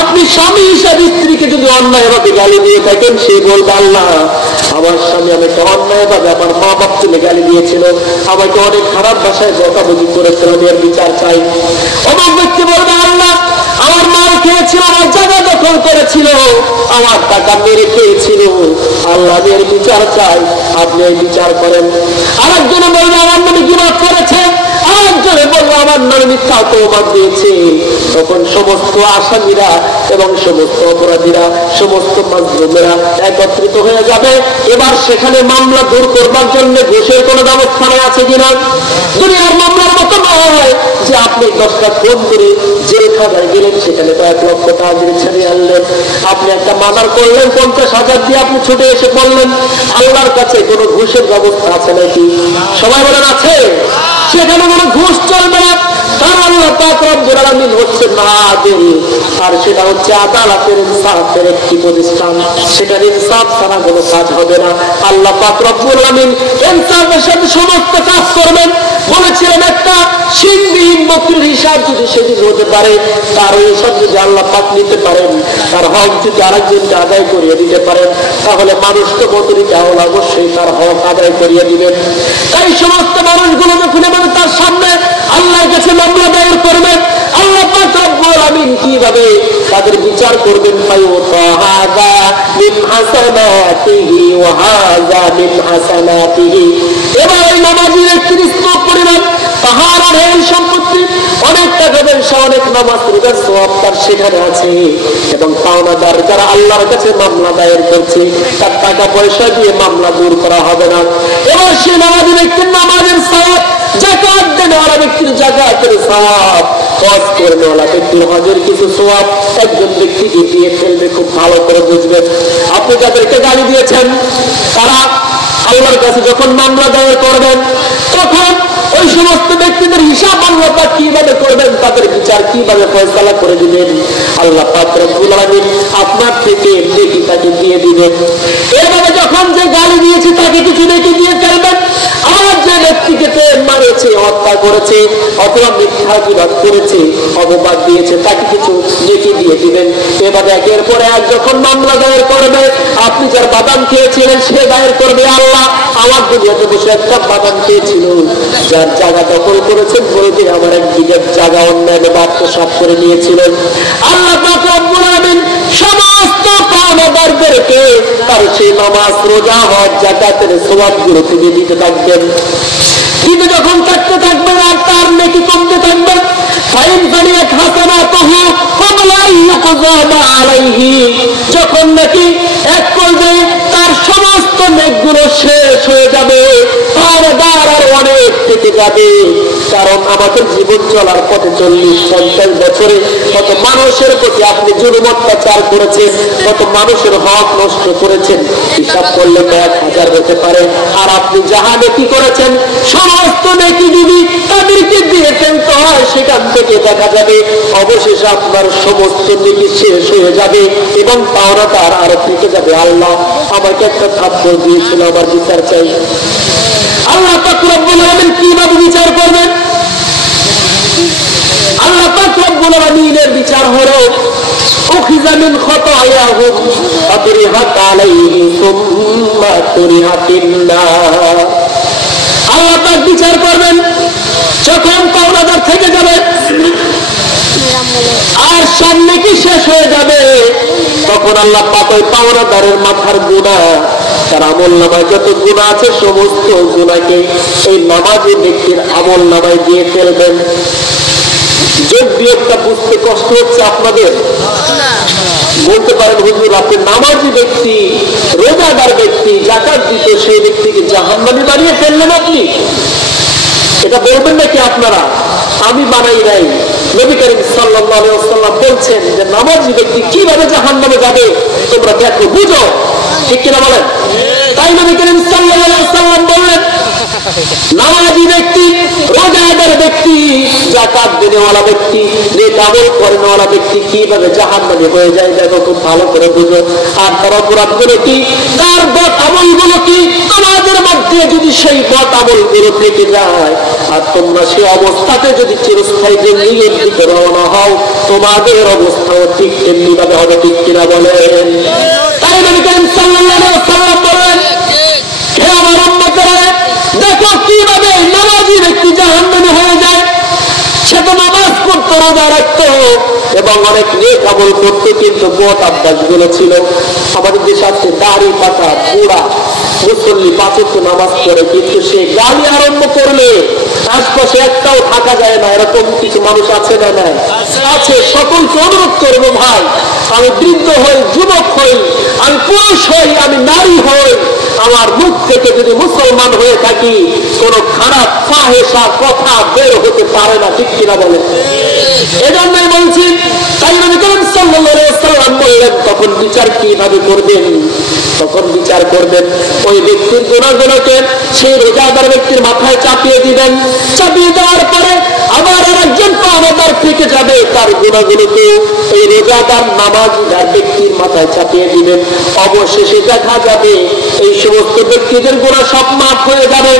আপনি স্বামী হিসাবে স্ত্রীকে যদি অন্যায়ভাবে গালি দিয়ে থাকেন, সে বলবে আল্লাহ আমার স্বামী আমাকে অন্যায়ভাবে আমার মা বাপ তুলে গালি দিয়েছিল, আমাকে অনেক খারাপ ভাষায় বকাবকি করেছিল, আমি এর বিচার চাই। অমুক ব্যক্তি বলবে আল্লাহ আমার মাল খেয়েছিল, আমার জায়গা দখল করেছিল, আমার টাকা মেরে খেয়েছিল, আল্লাহ এর বিচার চাই, আপনি এই বিচার করেন। আরেকজনে বলবে আমার নামে গীবত করেছে, আরেকজনে বলবে আমার নামে মিথ্যা তওবা দিয়েছে। তখন সমস্ত আসামিরা এবং সমস্ত অপরাধীরা, সমস্ত মাজলুমেরা একত্রিত হয়ে যাবে। এবার সেখানে মামলা দূর করবার জন্য ঘুষের কোনো ব্যবস্থা আছে কিনা? দুনিয়ার মামলার মতো নয়, যে আপনি 10টা খুন করে জেলখানায় গেলেন, সেখানে তো 1 লক্ষ টাকা ছাড়িয়ে আনলেন। আপনি একটা মার্ডার করলেন, 50,000 দিয়ে আপনি ছুটে এসে বললেন, আল্লাহর কাছে কোনো ঘুষের ব্যবস্থা আছে নাকি? সবাই বলেন আছে। সেখানে কোনো ঘুষ চলবে না, কারণ আল্লাহ পাক রব্বুল আলামিন হচ্ছে মাআদিল, আর সেটা হচ্ছে আদালতের ইনসাফের একটি প্রতিষ্ঠান। সেটা ইনসাফ ছাড়া কোনো কাজ হবে না। আল্লাহ পাক রব্বুল আলামিন ইনসাফের সাথে সমস্ত কাজ করবেন। বলেছিলেন একটা শিংবিহীন বকরির হিসাব যদি সেদিন হতে পারে, তার হিসাব যদি আল্লাহ পাক নিতে পারেন, তার হক যদি আরেকজনকে আদায় করিয়ে দিতে পারেন, তাহলে মানুষ তো বকরি তাহলে অবশ্যই তার হক আদায় করিয়ে দিবেন। তাই সমস্ত মানুষগুলো যখন এভাবে তার সামনে আল্লাহর কাছে মামলা দায়ের করবেন, আল্লাহ পাক রব্বুল আলামিন কিভাবে তাদের বিচার করবেন? ফায়ুতাহাদা মিন হাসানাতিহি ওয়া হাযা মিন হাসানাতিহি। এবার ওই নামাজি ব্যক্তির স্তব পরিমাণ পাহাড়ের এই সম্পত্তি, অনেক টাকা পয়সা, অনেক নামাজ রোজার সওয়াব তার সেখানে আছে, এবং পাওনাদার যারা আল্লাহর কাছে মামলা দায়ের করছে, তার টাকা পয়সা দিয়ে মামলা দূর করা হবে না। এবার সে নামাজি ব্যক্তির নামাজের সওয়াব, যাকাত দেওয়ালা ব্যক্তির যাকাতের সওয়াব, হজ করেওয়ালা ব্যক্তির হজের কিছু সওয়াব একজন ব্যক্তিকে দিয়ে ফেলবে। খুব ভালো করে বুঝবেন, আপনি যাদেরকে গালি দিয়েছেন তারা আল্লাহর কাছে যখন মামলা দায়ের করবেন, তখন ওই সমস্ত ব্যক্তিদের হিসাব আল্লাহ পাক কিভাবে করবেন, তাদের বিচার কিভাবে ফয়সালা করে দিবেন, আল্লাহ পাক রব্বুল আলামিন আপনার থেকে নেকি তাকে দিয়ে দিবেন। এভাবে যখন যে গালি দিয়েছে তাকে কিছু নেকি দিয়ে ফেলবেন, আর যে ব্যক্তিকে মারেছে, হত্যা করেছে, অথবা মিথ্যা জিবাদ করেছে, অপবাদ দিয়েছে, তাকে কিছু নেকি দিয়ে দিবেন। এবার একের পর এক যখন মামলা দায়ের করবে, আপনি যার বাদাম খেয়েছিলেন সে দায়ের করবে, আল্লাহ আমার দুনিয়াতে বসে একটা বাদাম খেয়েছিল, যার জায়গা দখল করেছেন বলবে আমার 1 বিঘা জায়গা অন্যায় আত্মসাৎ করে নিয়েছিলেন। আল্লাহ পাক রব্বুল আলামিন সমস্ত পাওনাদারদেরকে তার সেই নামাজ, রোজা, হজ, যাকাতের সওয়াবগুলো তিনি দিতে থাকবেন। কিন্তু যখন থাকতে থাকবেন আর তার নেকি কমতে থাকবে, যখন নাকি এক পর্যায়ে তার সমস্ত নেকগুলো শেষ হয়ে যাবে, পাওনাদার আর অনেক থেকে যাবে। কারণ আমাদের জীবন চলার পথে 40-50 বছরে কত মানুষের প্রতি আপনি জুলুম অত্যাচার করেছেন, কত মানুষের হক নষ্ট করেছেন, হিসাব করলে 1000 হতে পারে। আর আপনি যাহা নেকি করেছেন সমস্ত নেকি দিবি তাদেরকে দিয়ে ফেলতে হয়, সেখান থেকে দেখা যাবে অবশেষে আপনার সমস্ত নেকি শেষ হয়ে যাবে এবং পাওনাদার আরো থেকে যাবে। আল্লাহ আমাকে একটা থাপ্পড় দিয়েছিল, আমার বিচার চাই। আল্লাহ পাক রব্বুল আলামিন কিভাবে বিচার করবেন? আল্লাহ পাক রব্বুল আলামিনের বিচার হলো উখিযা মিন খাতায়াহুম ফাতুরিহাত আলাইহি সুম্মা তুরিহাতিন নার। আল্লাহ পাক বিচার করবেন যখন পাওনাদার থেকে যাবে আর সামনে কি শেষ হয়ে যাবে, তখন আল্লাহ পাক ওই পাওনাদারের মাথার গুনাহ, তার আমল নামায় যত গুনাহ আছে সমস্ত গুনাহকে এই নামাজি ব্যক্তির আমল নামায় দিয়ে ফেলবেন। যোগ বিয়োগটা বুঝতে কষ্ট হচ্ছে আপনাদের? বলতে পারেন হুজুর আপনি নামাজি ব্যক্তি, রোজাদার ব্যক্তি, যাকাত দিত সেই ব্যক্তিকে জাহান্নামী বানিয়ে ফেললেন আপনি, এটা বলবেন নাকি আপনারা? আমি বানাই নাই। নবী করিম সাল্লাল্লাহু আলাইহি ওয়াসাল্লাম বলছেন যে নামাজি ব্যক্তি কিভাবে জাহান্নামে যাবে তোমরা দেখো, বুঝো, ঠিক কিনা বলেন? তাই নবী করিম সাল্লাল্লাহু আলাইহি ওয়াসাল্লাম বললেন নামাজি ব্যক্তি, রোজাদার ব্যক্তি, যাকাত দেওয়ালা ব্যক্তি, নেক আমল করেনওয়ালা ব্যক্তি কিভাবে জাহান্নামে হয়ে যায় দেখো, খুব ভালো করে বুঝো। আর তার অপরাধগুলো কি, তার বদ আমলগুলো কি, তোমাদের মধ্যে যদি সেই বদ আমলগুলো থেকে যায় আর তোমরা সেই অবস্থাতে যদি চিরস্থায়ী জিন্দেগির দিকে রওনা হও, তোমাদের অবস্থাও ঠিক তেমনি ভাবে হবে, ঠিক কিনা বলেন? তাই নবী করিম সাল্লাল্লাহু আলাইহি ওয়াসাল্লাম বলেন, হে আমার উম্মতেরা, দেখো কিভাবে নামাজি ব্যক্তি জাহান্নামে হয়ে যায়। সে তো নামাজ পড়তো, রোজা রাখতো এবং অনেক নেক আমল করতো, কিন্তু বদ অভ্যাস গুলো ছিল। আমাদের দেশে আছে দাড়ি পাতা বুড়া মুসল্লি, 5 ওয়াক্ত নামাজ পড়ে, কিন্তু সে গালি আরম্ভ করলে আশপাশে একটাও থাকা যায় না। এরকম কিছু মানুষ আছে না? নাই আছে। সকলকে অনুরোধ করবো, ভাই আমি বৃদ্ধ হই, যুবক হই, আমি পুরুষ হই, আমি নারী হই, আমার মুখ থেকে যদি মুসলমান হয়ে থাকি কোন খারাপ ফাহেসা কথা বের হতে পারে না, ঠিক কিনা বলে? এজন্যই বলছি, তাই নবী করিম সাল্লাল্লাহু আলাইহি ওয়াসাল্লাম বললেন তখন বিচার কিভাবে করবেন? তখন বিচার করবেন ওই ব্যক্তির গুনাহগুলোকে সেই রোজাদার ব্যক্তির মাথায় চাপিয়ে দিবেন। চাপিয়ে দেওয়ার পরে আবার আরেকজন পাওনাদার থেকে যাবে, তার গুনাহগুলোকে এই রোজাদার নামাজীদার ব্যক্তির মাথায় চাপিয়ে দিবেন। অবশেষে দেখা যাবে এই সমস্ত ব্যক্তিদের গুনাহ সব মাফ হয়ে যাবে।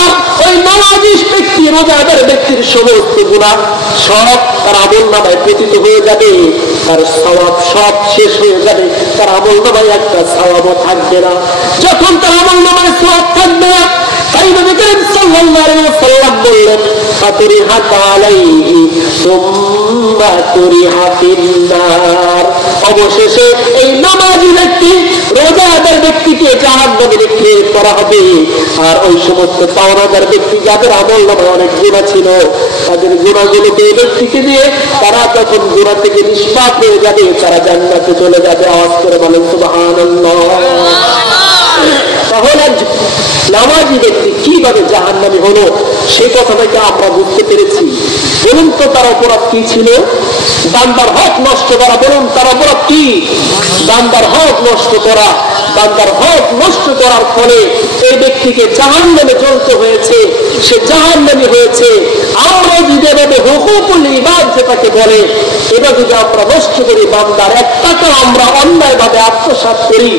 আর ওই নামাজী ব্যক্তি রোজাদার ব্যক্তির সমস্ত গুনাহ সব তার আমলনামায় পতিত হয়ে যাবে, তার সওয়াব সব শেষ হয়ে যাবে, তার আমলনামায় একটা সওয়াবও থাকবে না। যখন তার আমলনামায় সওয়াব থাকবে না, তাই নবী করিম সাল্লাল্লাহু আলাইহি ওয়াসাল্লাম বললেন ফাতুরিহা আলাইহি সুম্মা তুরিহা ফিন্নার। অবশেষে এই নামাজী ব্যক্তি রোজাদার ব্যক্তিকে জাহান্নামে নিক্ষেপ করা হবে। আর ওই সমস্ত পাওনাদার ব্যক্তি যাদের আমলনামায় অনেক গুনাহ ছিল, তাদের গুনাহগুলোকে এই ব্যক্তিকে দিয়ে তারা তখন গুনাহ থেকে নিষ্পাপ হয়ে যাবে, তারা জান্নাতে চলে যাবে। আওয়াজ করে বলেন সুবহানাল্লাহ। তাহলে নামাজী ব্যক্তি কিভাবে জাহান্নামী হলো সেই কথাটাকে আমরা বুঝতে পেরেছি। বলুন তো তার অপরাধ কি ছিল? বান্দার হক নষ্ট করা। বলুন তার অপরাধ কি? বান্দার হক নষ্ট করা। বান্দার হক নষ্ট করার ফলে এই ব্যক্তিকে জাহান্নামে জ্বলতে হয়েছে, সে জাহান্নামী হয়েছে। আমরা যদি এভাবে হুকুকুল ইবাদ যেটাকে বলে, এটা যদি আমরা নষ্ট করি, বান্দার এক টাকা আমরা অন্যায়ভাবে আত্মসাৎ করি,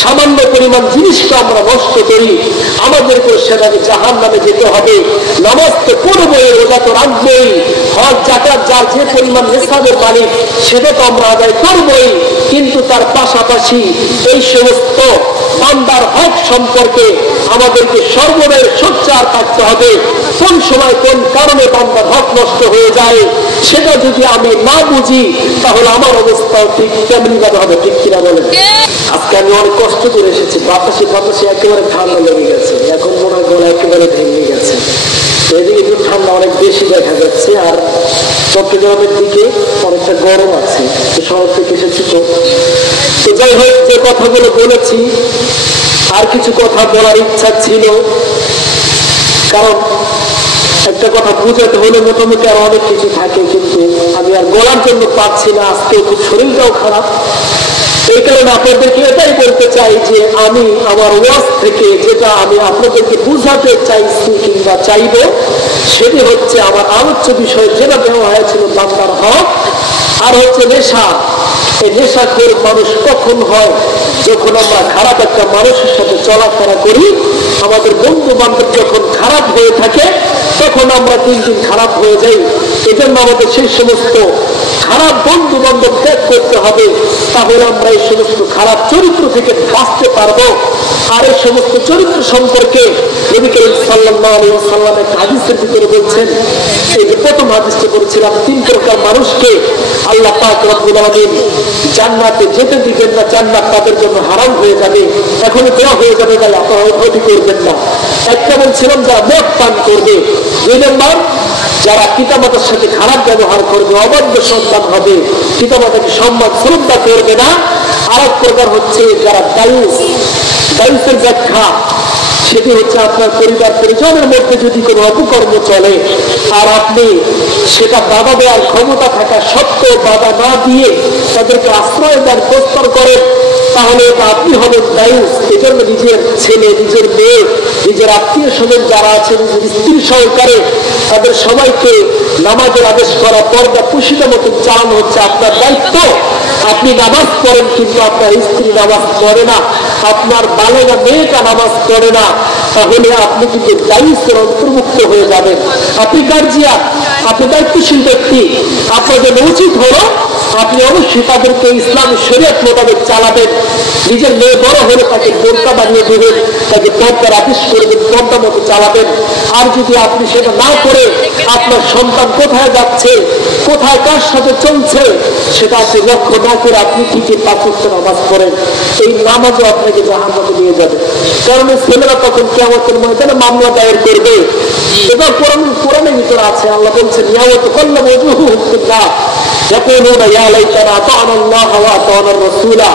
সামান্য পরিমাণ জিনিসটা আমরা নষ্ট করি, আমাদেরকে সেটাকে জাহান্নামে যেতে হবে। নামাজ তো পড়বই, রোজা তো রাখবই, হজ যাকাত যার যে পরিমাণ নিসাবের মালিক সেটা তো আমরা আদায় করবই, কিন্তু তার পাশাপাশি এই সমস্ত বান্দার হক সম্পর্কে আমাদেরকে সর্বদাই সোচ্চার থাকতে হবে। কোন সময় কোন কারণে বান্দার হক নষ্ট হয়ে যায় সেটা যদি আমি না বুঝি, তাহলে আমার অবস্থা ঠিক কেমনি ভাবে হবে, ঠিক কিনা বলেন? আজকে আমি অনেক কষ্ট করে এসেছি, বাতাসে বাতাসে একেবারে ঠান্ডা লেগে গেছে, এখন মনে হয় গলা একেবারে ভেঙে গেছে। এদিকে একটু ঠান্ডা অনেক বেশি দেখা যাচ্ছে, আর চট্টগ্রামের দিকে অনেকটা গরম আছে, শহর থেকে এসেছি তো। যাই হোক, যে কথাগুলো বলেছি আর কিছু কথা বলার ইচ্ছা ছিল, কারণ একটা কথা বুঝাতে হলে মোটামুটি আর অনেক কিছু থাকে, কিন্তু আমি আর বলার জন্য পারছি না। আজকে খুব শরীরটাও খারাপ, এই কারণে আপনাদেরকে এটাই বলতে চাই যে আমি আমার ওয়াজ থেকে যেটা আমি আপনাদেরকে বুঝাতে চাইছি কিংবা চাইব, সেটি হচ্ছে আমার আলোচ্য বিষয় যেটা দেওয়া হয়েছিল বান্দার হক, আর হচ্ছে নেশা। এই নেশাখোর মানুষ কখন হয়? যখন আমরা খারাপ একটা মানুষের সাথে চলাফেরা করি, আমাদের বন্ধু বান্ধব যখন খারাপ হয়ে থাকে, তখন আমরা দিন দিন খারাপ হয়ে যাই। এজন্য আমাদের সেই সমস্ত খারাপ বন্ধু বান্ধব ত্যাগ করতে হবে, তাহলে আমরা এই সমস্ত খারাপ চরিত্র থেকে বাঁচতে পারবো। আর এই সমস্ত চরিত্র সম্পর্কে নবী করিম সাল্লাল্লাহু আলাইহি ওয়াসাল্লাম একটা হাদিসের ভিতরে বলছেন, এই যে প্রথম হাদিসটা বলেছিলাম, 3 প্রকার মানুষকে আল্লাহ পাক রব্বুল আলামিন জান্নাতে যেতে দিবেন না, জান্নাত তাদের জন্য হারাম হয়ে যাবে। এখনো দেওয়া হয়ে যাবে, তাই আপনারা ক্ষতি করবেন না। একটা বলছিলাম যারা মদ পান করবে, 2 নম্বর যারা পিতামাতার সাথে খারাপ ব্যবহার করবে, অবাধ্য সন্তান হবে, পিতামাতাকে সম্মান শ্রদ্ধা করবে না। আর এক প্রকার হচ্ছে যারা দায়ুস। দায়ুসের ব্যাখ্যা সেটি হচ্ছে আপনার পরিবার পরিজনের মধ্যে যদি কোনো অপকর্ম চলে আর আপনি সেটা বাধা দেওয়ার ক্ষমতা থাকা সত্ত্বেও বাধা না দিয়ে তাদেরকে আশ্রয় দেওয়ার প্রস্তাব করেন, তাহলে এটা আপনি হবেন দায়ুস। এজন্য নিজের ছেলে, নিজের মেয়ে, নিজের আত্মীয় স্বজন যারা আছে, নিজের স্ত্রী সহকারে তাদের সবাইকে নামাজের আদেশ করা, পর্দা পুষিত মতন চালানো হচ্ছে আপনার দায়িত্ব। আপনি নামাজ পড়েন কিন্তু আপনার স্ত্রী নামাজ পড়ে না, আপনার বালেগা মেয়েটা নামাজ পড়ে না, তাহলে আপনি কিন্তু দায়িত্বের অন্তর্ভুক্ত হয়ে যাবেন। আপনি গার্জিয়ান, আপনি দায়িত্বশীল ব্যক্তি, আপনার জন্য উচিত হলো আপনি অবশ্যই তাদেরকে ইসলামী শরীয়ত মোতাবেক চালাবেন। নিজের মেয়ে বড় হলে তাকে বোরকা বানিয়ে দেবেন, তাকে পর্দার আদেশ করবেন, পর্দা মতো চালাবেন। আর যদি আপনি সেটা না করে আপনার সন্তান কোথায় যাচ্ছে, কোথায় কার সাথে চলছে, সেটা আপনি লক্ষ্য না করে আপনি ঠিকই 5 ওয়াক্ত নামাজ পড়েন, এই নামাজও আপনাকে জাহান্নামে নিয়ে যাবে। কারণ ছেলেরা তখন কিয়ামতের ময়দানে মামলা দায়ের করবে। এটা কোরআনের ভিতরে আছে, আল্লাহ বলছেন ইয়াওয়াতুকাল্লামু ওয়াজহুহুম ফিল্লাহ ইয়াকুলুনা ইয়া লাইতানা আতা'না আল্লাহ ওয়া আতা'না আর-রাসূলা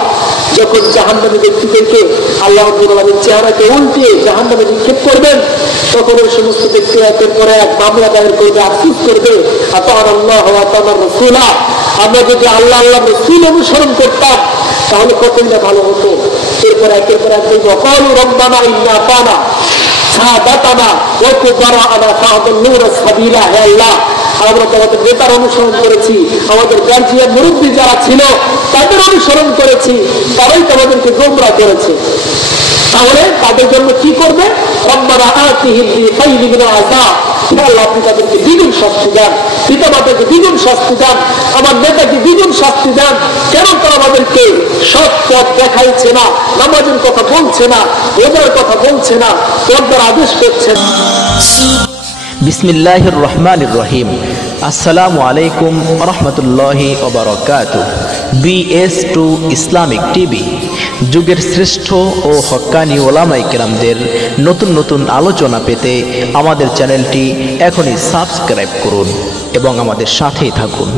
যখন জাহান্নামী ব্যক্তিদেরকে আল্লাহ রাব্বুল আলামিন চেহারাকে উল্টিয়ে জাহান্নামে নিক্ষেপ করবেন, তখন ওই সমস্ত ব্যক্তি একের পর এক মামলা দায়ের করবে, আফসোস করবে, আতাআল্লাহ ওয়া আতাআর রাসূলা, আমরা যদি আল্লাহ রাসূল অনুসরণ করতাম তাহলে কতই না ভালো হতো। এরপর একের পর এক বলবো, ক্বালু রাব্বানা ইন্না আতানা সাদাতানা ওয়া কুবারানা ফাআদাল্লুনা সাবিলা। হে আল্লাহ, আমরা তো আমাদের নেতার অনুসরণ করেছি, আমাদের গার্জিয়ান মুরব্বী যারা ছিল তাদের অনুসরণ করেছি, তারাই তো আমাদেরকে গোমরাহ করেছে। তাহলে তাদের জন্য কি করবে? রব্বানা আতিহিম বিখাইরিন মিন আযাব। হে আল্লাহ, আপনি তাদেরকে দ্বিগুণ শাস্তি দেন, পিতা মাতাকে দ্বিগুণ শাস্তি দেন, আমার নেতাকে দ্বিগুণ শাস্তি দেন। কেন তারা আমাদেরকে সৎ পথ দেখাইছে না, নামাজের কথা বলছে না, রোজার কথা বলছে না, পর্দার আদেশ করছে না। বিসমিল্লাহির রহমানির রহিম। আসসালামু আলাইকুম রহমতুল্লাহি ওয়া বারাকাতুহু। BS2 ইসলামিক টিভি, যুগের শ্রেষ্ঠ ও হক্কানি ওলামায়ে কেরামদের নতুন নতুন আলোচনা পেতে আমাদের চ্যানেলটি এখনই সাবস্ক্রাইব করুন এবং আমাদের সাথেই থাকুন।